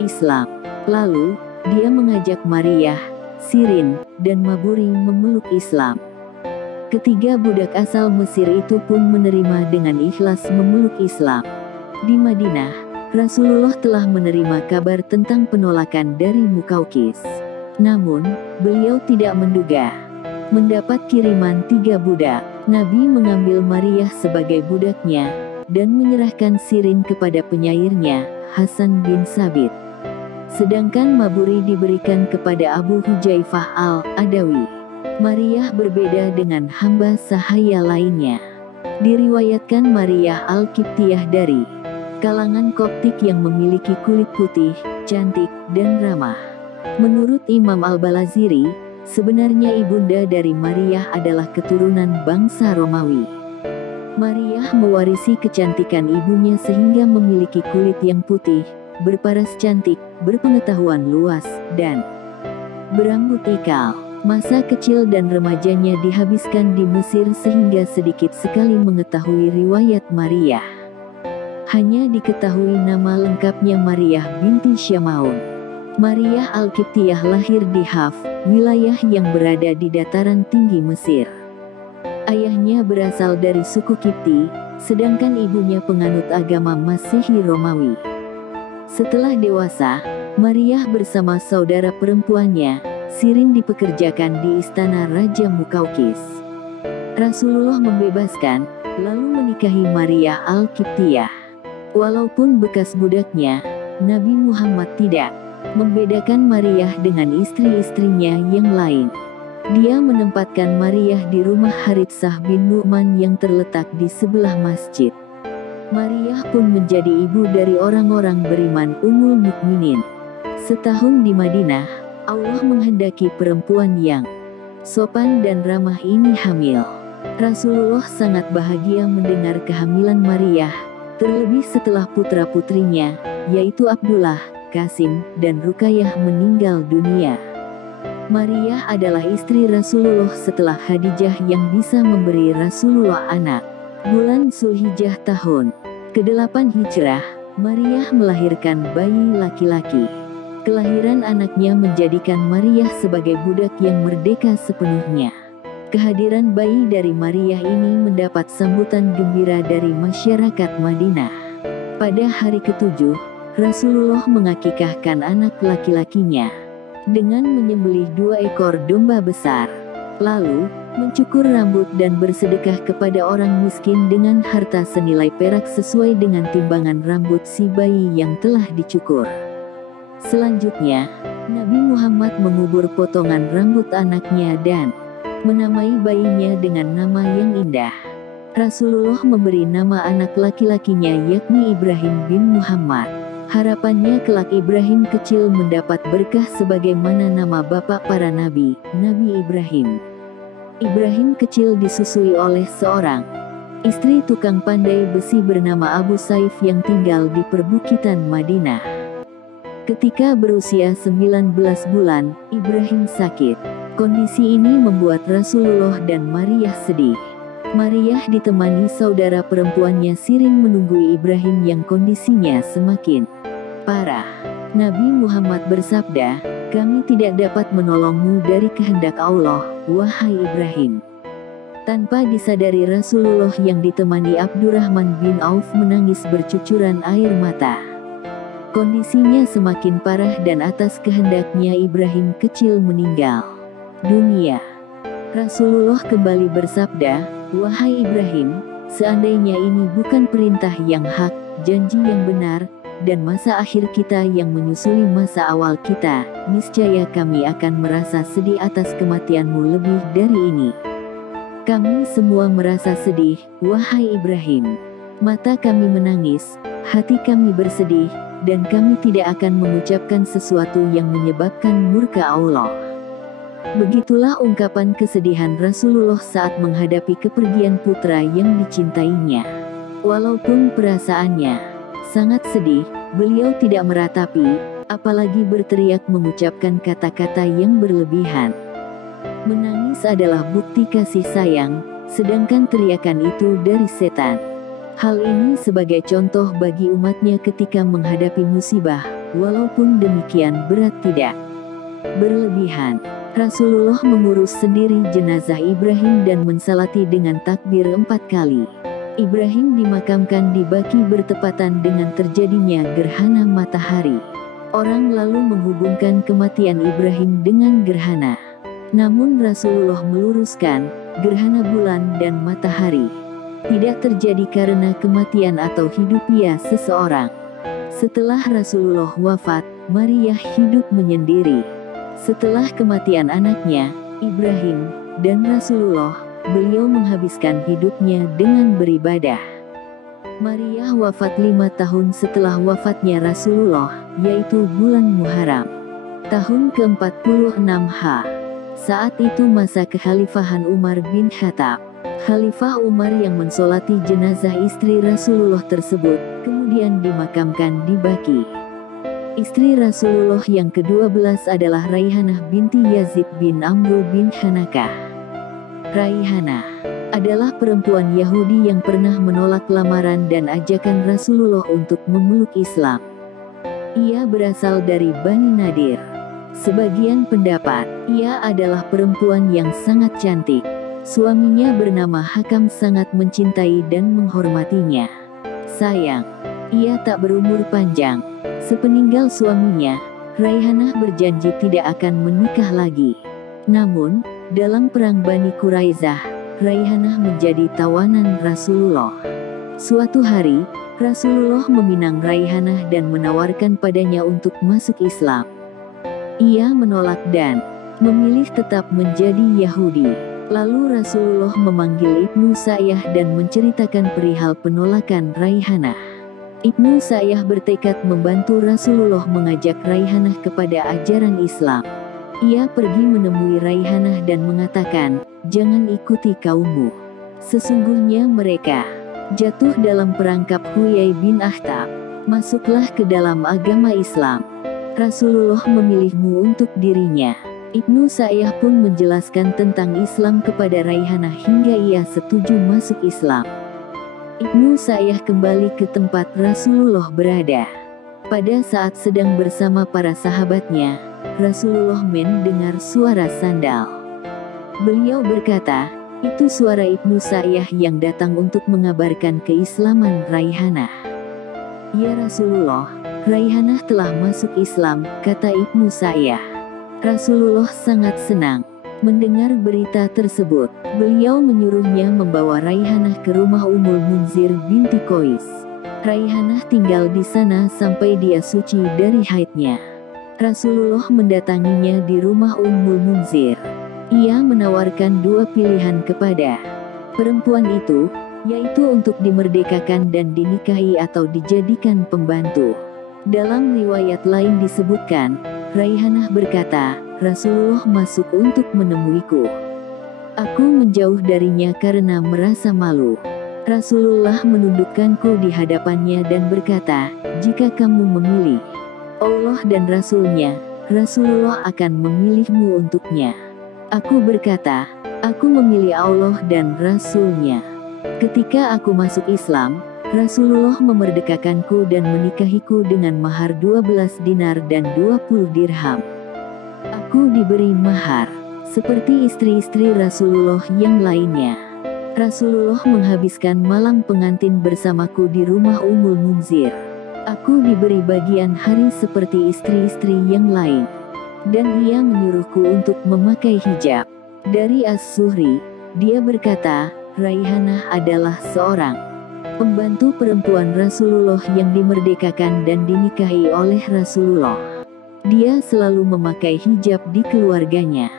Islam. Lalu, dia mengajak Maria, Sirin, dan Maburi memeluk Islam. Ketiga budak asal Mesir itu pun menerima dengan ikhlas memeluk Islam. Di Madinah, Rasulullah telah menerima kabar tentang penolakan dari Mukaukis. Namun, beliau tidak menduga mendapat kiriman 3 budak. Nabi mengambil Maria sebagai budaknya, dan menyerahkan Sirin kepada penyairnya, Hasan bin Sabit. Sedangkan Maburi diberikan kepada Abu Hujaifah al-Adawi. Maria berbeda dengan hamba sahaya lainnya. Diriwayatkan Maria Al-Qibtiyah dari kalangan Koptik yang memiliki kulit putih, cantik, dan ramah. Menurut Imam Al-Balaziri, sebenarnya ibunda dari Maryah adalah keturunan bangsa Romawi. Maryah mewarisi kecantikan ibunya sehingga memiliki kulit yang putih, berparas cantik, berpengetahuan luas, dan berambut ikal. Masa kecil dan remajanya dihabiskan di Mesir sehingga sedikit sekali mengetahui riwayat Maryah. Hanya diketahui nama lengkapnya Maryah binti Syamaun. Maryah Al-Qibtiyah lahir di Haf, wilayah yang berada di dataran tinggi Mesir. Ayahnya berasal dari suku Qibti, sedangkan ibunya penganut agama Masehi Romawi. Setelah dewasa, Maryah bersama saudara perempuannya, Sirin dipekerjakan di istana Raja Mukaukis. Rasulullah membebaskan, lalu menikahi Maryah Al-Qibtiyah. Walaupun bekas budaknya, Nabi Muhammad tidak membedakan Maryah dengan istri-istrinya yang lain. Dia menempatkan Maryah di rumah Haritsah bin Nu'man yang terletak di sebelah masjid. Maryah pun menjadi ibu dari orang-orang beriman Ummul Mukminin. Setahun di Madinah, Allah menghendaki perempuan yang sopan dan ramah ini hamil. Rasulullah sangat bahagia mendengar kehamilan Maryah, terlebih setelah putra-putrinya, yaitu Abdullah, Qasim, dan Ruqayyah meninggal dunia. Maryah adalah istri Rasulullah setelah Khadijah yang bisa memberi Rasulullah anak. Bulan Zulhijjah tahun ke-8 Hijrah, Maryah melahirkan bayi laki-laki. Kelahiran anaknya menjadikan Maryah sebagai budak yang merdeka sepenuhnya. Kehadiran bayi dari Maryah ini mendapat sambutan gembira dari masyarakat Madinah. Pada hari ke-7, Rasulullah mengakikahkan anak laki-lakinya dengan menyembelih 2 ekor domba besar. Lalu, mencukur rambut dan bersedekah kepada orang miskin dengan harta senilai perak sesuai dengan timbangan rambut si bayi yang telah dicukur. Selanjutnya, Nabi Muhammad mengubur potongan rambut anaknya dan menamai bayinya dengan nama yang indah. Rasulullah memberi nama anak laki-lakinya yakni Ibrahim bin Muhammad. Harapannya kelak Ibrahim kecil mendapat berkah sebagaimana nama bapak para nabi, Nabi Ibrahim. Ibrahim kecil disusui oleh seorang istri tukang pandai besi bernama Abu Saif yang tinggal di perbukitan Madinah. Ketika berusia 19 bulan, Ibrahim sakit. Kondisi ini membuat Rasulullah dan Maryah sedih. Maryah ditemani saudara perempuannya Sirin menunggu Ibrahim yang kondisinya semakin parah. Nabi Muhammad bersabda, "Kami tidak dapat menolongmu dari kehendak Allah, wahai Ibrahim." Tanpa disadari Rasulullah yang ditemani Abdurrahman bin Auf menangis bercucuran air mata. Kondisinya semakin parah dan atas kehendaknya Ibrahim kecil meninggal dunia. Rasulullah kembali bersabda, "Wahai Ibrahim, seandainya ini bukan perintah yang hak, janji yang benar, dan masa akhir kita yang menyusuli masa awal kita, niscaya kami akan merasa sedih atas kematianmu lebih dari ini." Kami semua merasa sedih, wahai Ibrahim. Mata kami menangis, hati kami bersedih, dan kami tidak akan mengucapkan sesuatu yang menyebabkan murka Allah. Begitulah ungkapan kesedihan Rasulullah saat menghadapi kepergian putra yang dicintainya. Walaupun perasaannya sangat sedih, beliau tidak meratapi, apalagi berteriak mengucapkan kata-kata yang berlebihan. Menangis adalah bukti kasih sayang, sedangkan teriakan itu dari setan. Hal ini sebagai contoh bagi umatnya ketika menghadapi musibah, walaupun demikian berat tidak berlebihan. Rasulullah mengurus sendiri jenazah Ibrahim dan mensalati dengan takbir 4 kali. Ibrahim dimakamkan di Baqi bertepatan dengan terjadinya gerhana matahari. Orang lalu menghubungkan kematian Ibrahim dengan gerhana. Namun Rasulullah meluruskan, gerhana bulan dan matahari tidak terjadi karena kematian atau hidupnya seseorang. Setelah Rasulullah wafat, Maryah hidup menyendiri. Setelah kematian anaknya, Ibrahim, dan Rasulullah, beliau menghabiskan hidupnya dengan beribadah. Maria wafat 5 tahun setelah wafatnya Rasulullah, yaitu bulan Muharram, tahun ke-46 Saat itu masa kekhalifahan Umar bin Khattab. Khalifah Umar yang mensolati jenazah istri Rasulullah tersebut, kemudian dimakamkan di Baqi. Istri Rasulullah yang ke-12 adalah Raihanah binti Yazid bin Amr bin Hanakah. Raihanah adalah perempuan Yahudi yang pernah menolak lamaran dan ajakan Rasulullah untuk memeluk Islam. Ia berasal dari Bani Nadir. Sebagian pendapat, ia adalah perempuan yang sangat cantik. Suaminya bernama Hakam sangat mencintai dan menghormatinya. Sayang, ia tak berumur panjang. Sepeninggal suaminya, Raihanah berjanji tidak akan menikah lagi. Namun, dalam perang Bani Quraisyah, Raihanah menjadi tawanan Rasulullah. Suatu hari, Rasulullah meminang Raihanah dan menawarkan padanya untuk masuk Islam. Ia menolak dan memilih tetap menjadi Yahudi. Lalu Rasulullah memanggil Ibnu Sayyah dan menceritakan perihal penolakan Raihanah. Ibnu Sayyah bertekad membantu Rasulullah mengajak Raihanah kepada ajaran Islam. Ia pergi menemui Raihanah dan mengatakan, "Jangan ikuti kaummu. Sesungguhnya mereka jatuh dalam perangkap Huyai bin Akhtab. Masuklah ke dalam agama Islam. Rasulullah memilihmu untuk dirinya." Ibnu Sayyah pun menjelaskan tentang Islam kepada Raihanah hingga ia setuju masuk Islam. Ibnu Sayyah kembali ke tempat Rasulullah berada. Pada saat sedang bersama para sahabatnya, Rasulullah mendengar suara sandal. Beliau berkata, "Itu suara Ibnu Sayyah yang datang untuk mengabarkan keislaman Raihanah." "Ya Rasulullah, Raihanah telah masuk Islam," kata Ibnu Sayyah. Rasulullah sangat senang mendengar berita tersebut. Beliau menyuruhnya membawa Raihanah ke rumah Ummul Munzir binti Qais. Raihanah tinggal di sana sampai dia suci dari haidnya. Rasulullah mendatanginya di rumah Ummul Munzir. Ia menawarkan 2 pilihan kepada perempuan itu, yaitu untuk dimerdekakan dan dinikahi atau dijadikan pembantu. Dalam riwayat lain disebutkan, Raihanah berkata, "Rasulullah masuk untuk menemuiku. Aku menjauh darinya karena merasa malu. Rasulullah menundukkanku di hadapannya dan berkata, 'Jika kamu memilih Allah dan Rasul-Nya, Rasulullah akan memilihmu untuknya.' Aku berkata, 'Aku memilih Allah dan Rasul-Nya.' Ketika aku masuk Islam, Rasulullah memerdekakanku dan menikahiku dengan mahar 12 dinar dan 20 dirham. Aku diberi mahar seperti istri-istri Rasulullah yang lainnya. Rasulullah menghabiskan malam pengantin bersamaku di rumah Ummul Munzir. Aku diberi bagian hari seperti istri-istri yang lain. Dan ia menyuruhku untuk memakai hijab." Dari As-Zuhri, dia berkata, Raihanah adalah seorang pembantu perempuan Rasulullah yang dimerdekakan dan dinikahi oleh Rasulullah. Dia selalu memakai hijab di keluarganya.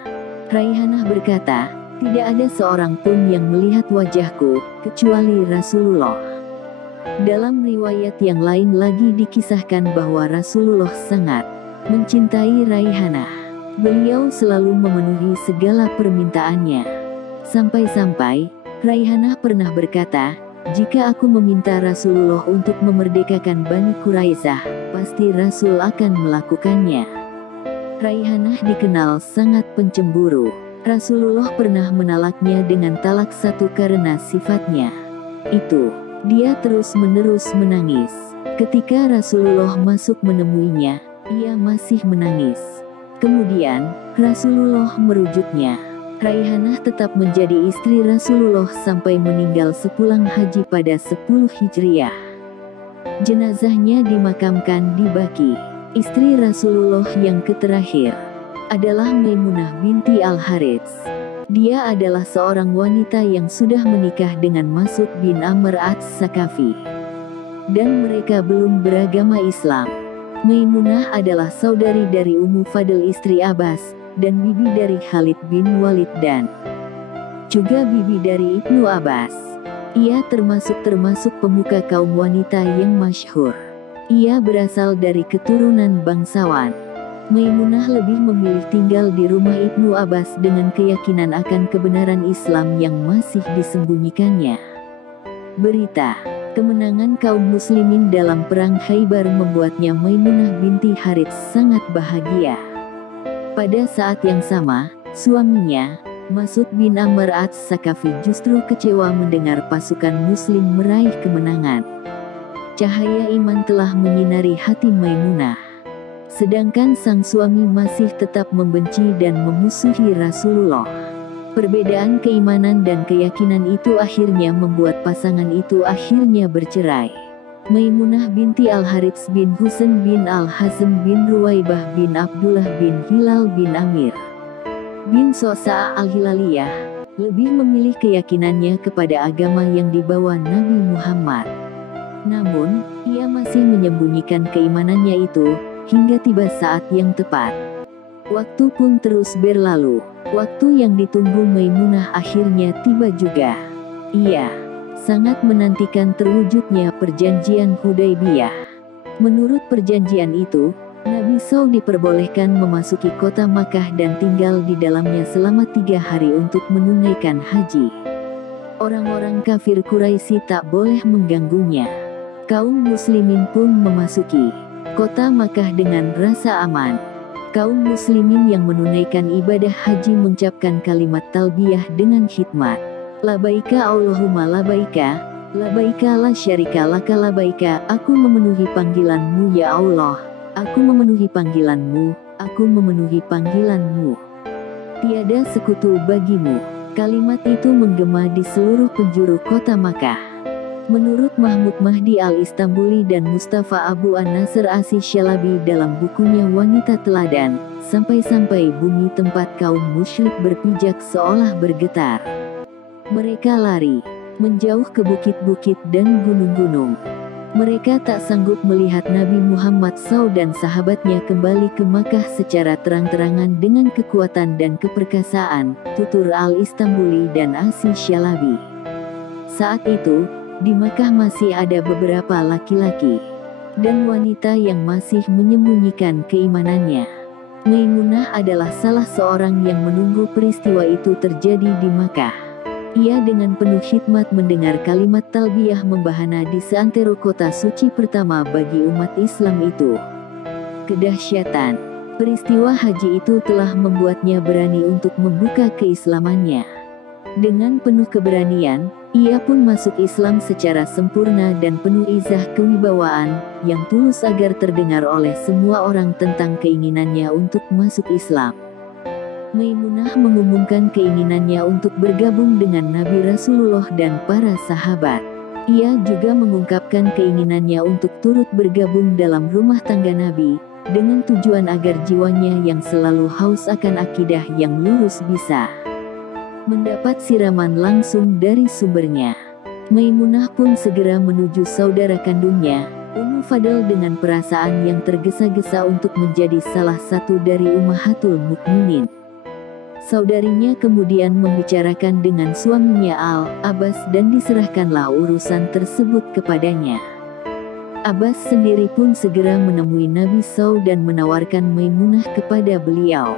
Raihanah berkata, "Tidak ada seorang pun yang melihat wajahku, kecuali Rasulullah." Dalam riwayat yang lain lagi dikisahkan bahwa Rasulullah sangat mencintai Raihanah. Beliau selalu memenuhi segala permintaannya. Sampai-sampai, Raihanah pernah berkata, "Jika aku meminta Rasulullah untuk memerdekakan Bani Quraisyah, pasti Rasul akan melakukannya." Raihanah dikenal sangat pencemburu. Rasulullah pernah menalaknya dengan talak 1 karena sifatnya itu. Dia terus-menerus menangis. Ketika Rasulullah masuk menemuinya, ia masih menangis. Kemudian, Rasulullah merujuknya. Raihanah tetap menjadi istri Rasulullah sampai meninggal sepulang haji pada 10 Hijriah. Jenazahnya dimakamkan di Baqi. Istri Rasulullah yang terakhir adalah Maimunah binti Al-Harits. Dia adalah seorang wanita yang sudah menikah dengan Mas'ud bin Amr Ats-Sakafi. Dan mereka belum beragama Islam. Maimunah adalah saudari dari Ummu Fadl istri Abbas, dan bibi dari Khalid bin Walid dan juga bibi dari Ibnu Abbas. Ia termasuk pemuka kaum wanita yang masyhur. Ia berasal dari keturunan bangsawan. Maimunah lebih memilih tinggal di rumah Ibnu Abbas dengan keyakinan akan kebenaran Islam yang masih disembunyikannya. Berita kemenangan kaum muslimin dalam perang Khaybar membuatnya Maimunah binti Harits sangat bahagia. Pada saat yang sama, suaminya, Mas'ud bin Amr as-Sakafi justru kecewa mendengar pasukan muslim meraih kemenangan. Cahaya iman telah menyinari hati Maimunah. Sedangkan sang suami masih tetap membenci dan memusuhi Rasulullah. Perbedaan keimanan dan keyakinan itu akhirnya membuat pasangan itu akhirnya bercerai. Maimunah binti Al-Harits bin Husain bin Al-Hazm bin Ruwaibah bin Abdullah bin Hilal bin Amir bin Sosa Al-Hilaliyah lebih memilih keyakinannya kepada agama yang dibawa Nabi Muhammad. Namun, ia masih menyembunyikan keimanannya itu hingga tiba saat yang tepat. Waktu pun terus berlalu. Waktu yang ditunggu Maimunah akhirnya tiba juga. Ia sangat menantikan terwujudnya perjanjian Hudaybiyah. Menurut perjanjian itu, Nabi SAW diperbolehkan memasuki kota Makkah dan tinggal di dalamnya selama 3 hari untuk menunaikan haji. Orang-orang kafir Quraisy tak boleh mengganggunya. Kaum muslimin pun memasuki kota Makkah dengan rasa aman. Kaum muslimin yang menunaikan ibadah haji mengucapkan kalimat talbiyah dengan hikmat. Labaika Allahumma labaika, labaika la syarika laka labaika, aku memenuhi panggilanmu ya Allah, aku memenuhi panggilanmu, aku memenuhi panggilanmu. Tiada sekutu bagimu. Kalimat itu menggema di seluruh penjuru kota Makkah. Menurut Mahmud Mahdi Al-Istambuli dan Mustafa Abu An-Nasr Asy-Syalabi dalam bukunya Wanita Teladan, sampai-sampai bumi tempat kaum musyrik berpijak seolah bergetar. Mereka lari, menjauh ke bukit-bukit dan gunung-gunung. Mereka tak sanggup melihat Nabi Muhammad SAW dan sahabatnya kembali ke Makkah secara terang-terangan dengan kekuatan dan keperkasaan, tutur Al-Istambuli dan Asy-Syalabi. Saat itu, di Makkah masih ada beberapa laki-laki dan wanita yang masih menyembunyikan keimanannya. Maimunah adalah salah seorang yang menunggu peristiwa itu terjadi di Makkah. Ia dengan penuh hikmat mendengar kalimat talbiyah membahana di seantero kota suci pertama bagi umat Islam itu. Kedahsyatan peristiwa haji itu telah membuatnya berani untuk membuka keislamannya. Dengan penuh keberanian, ia pun masuk Islam secara sempurna dan penuh izah kewibawaan, yang tulus agar terdengar oleh semua orang tentang keinginannya untuk masuk Islam. Maimunah mengumumkan keinginannya untuk bergabung dengan Nabi Rasulullah dan para sahabat. Ia juga mengungkapkan keinginannya untuk turut bergabung dalam rumah tangga Nabi, dengan tujuan agar jiwanya yang selalu haus akan akidah yang lurus bisa mendapat siraman langsung dari sumbernya. Maimunah pun segera menuju saudara kandungnya, Ummu Fadl dengan perasaan yang tergesa-gesa untuk menjadi salah satu dari Ummahatul Mukminin. Saudarinya kemudian membicarakan dengan suaminya Al-Abbas dan diserahkanlah urusan tersebut kepadanya. Abbas sendiri pun segera menemui Nabi SAW dan menawarkan Maimunah kepada beliau.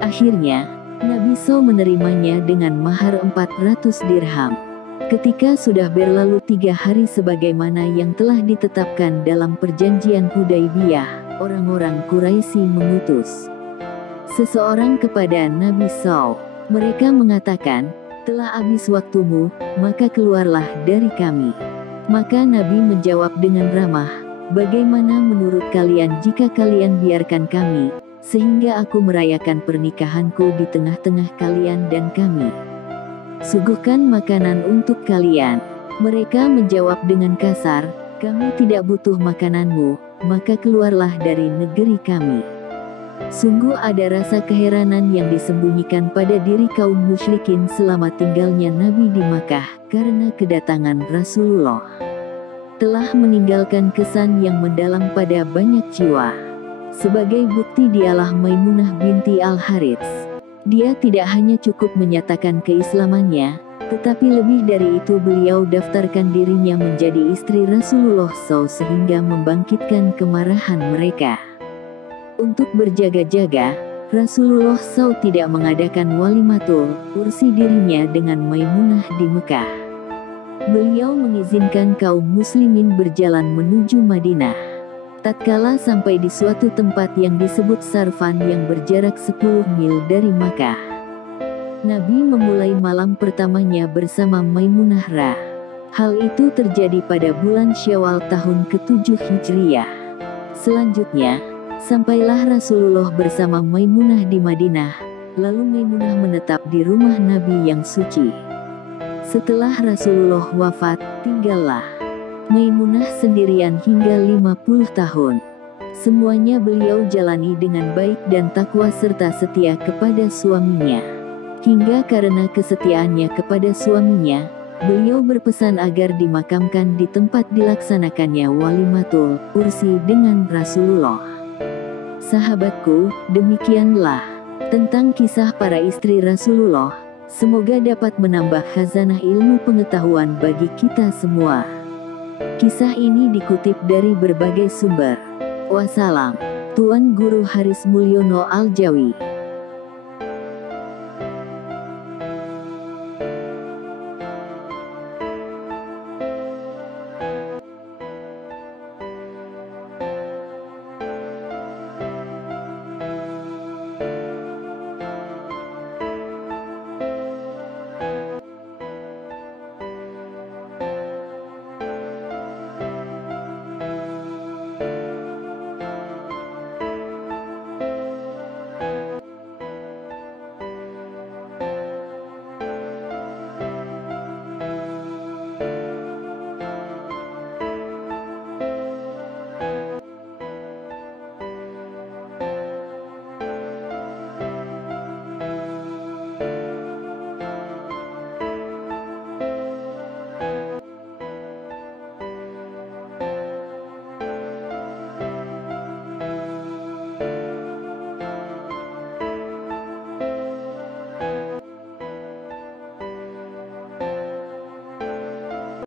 Akhirnya, Nabi SAW menerimanya dengan mahar 400 dirham. Ketika sudah berlalu 3 hari sebagaimana yang telah ditetapkan dalam perjanjian Hudaybiyah, orang-orang Quraisy mengutus seseorang kepada Nabi SAW. Mereka mengatakan, telah habis waktumu, maka keluarlah dari kami. Maka Nabi menjawab dengan ramah, bagaimana menurut kalian jika kalian biarkan kami, sehingga aku merayakan pernikahanku di tengah-tengah kalian dan kami suguhkan makanan untuk kalian. Mereka menjawab dengan kasar, kami tidak butuh makananmu, maka keluarlah dari negeri kami. Sungguh ada rasa keheranan yang disembunyikan pada diri kaum musyrikin selama tinggalnya Nabi di Makkah, karena kedatangan Rasulullah telah meninggalkan kesan yang mendalam pada banyak jiwa. Sebagai bukti dialah Maimunah binti Al-Harits. Dia tidak hanya cukup menyatakan keislamannya, Tetapi lebih dari itu, beliau daftarkan dirinya menjadi istri Rasulullah SAW sehingga membangkitkan kemarahan mereka. Untuk berjaga-jaga, Rasulullah SAW tidak mengadakan walimatul ursi dirinya dengan Maimunah di Mekah. Beliau mengizinkan kaum muslimin berjalan menuju Madinah. Tatkala sampai di suatu tempat yang disebut Sarfan yang berjarak 10 mil dari Makkah, Nabi memulai malam pertamanya bersama Maimunah Ra. Hal itu terjadi pada bulan Syawal tahun ke-7 Hijriyah. Selanjutnya, sampailah Rasulullah bersama Maimunah di Madinah, lalu Maimunah menetap di rumah Nabi yang suci. Setelah Rasulullah wafat, tinggallah Maimunah sendirian hingga 50 tahun. Semuanya beliau jalani dengan baik dan takwa serta setia kepada suaminya. Hingga karena kesetiaannya kepada suaminya, beliau berpesan agar dimakamkan di tempat dilaksanakannya walimatul ursi dengan Rasulullah. Sahabatku, demikianlah tentang kisah para istri Rasulullah. Semoga dapat menambah khazanah ilmu pengetahuan bagi kita semua. Kisah ini dikutip dari berbagai sumber. Wassalam. Tuan Guru Haris Mulyono Aljawi.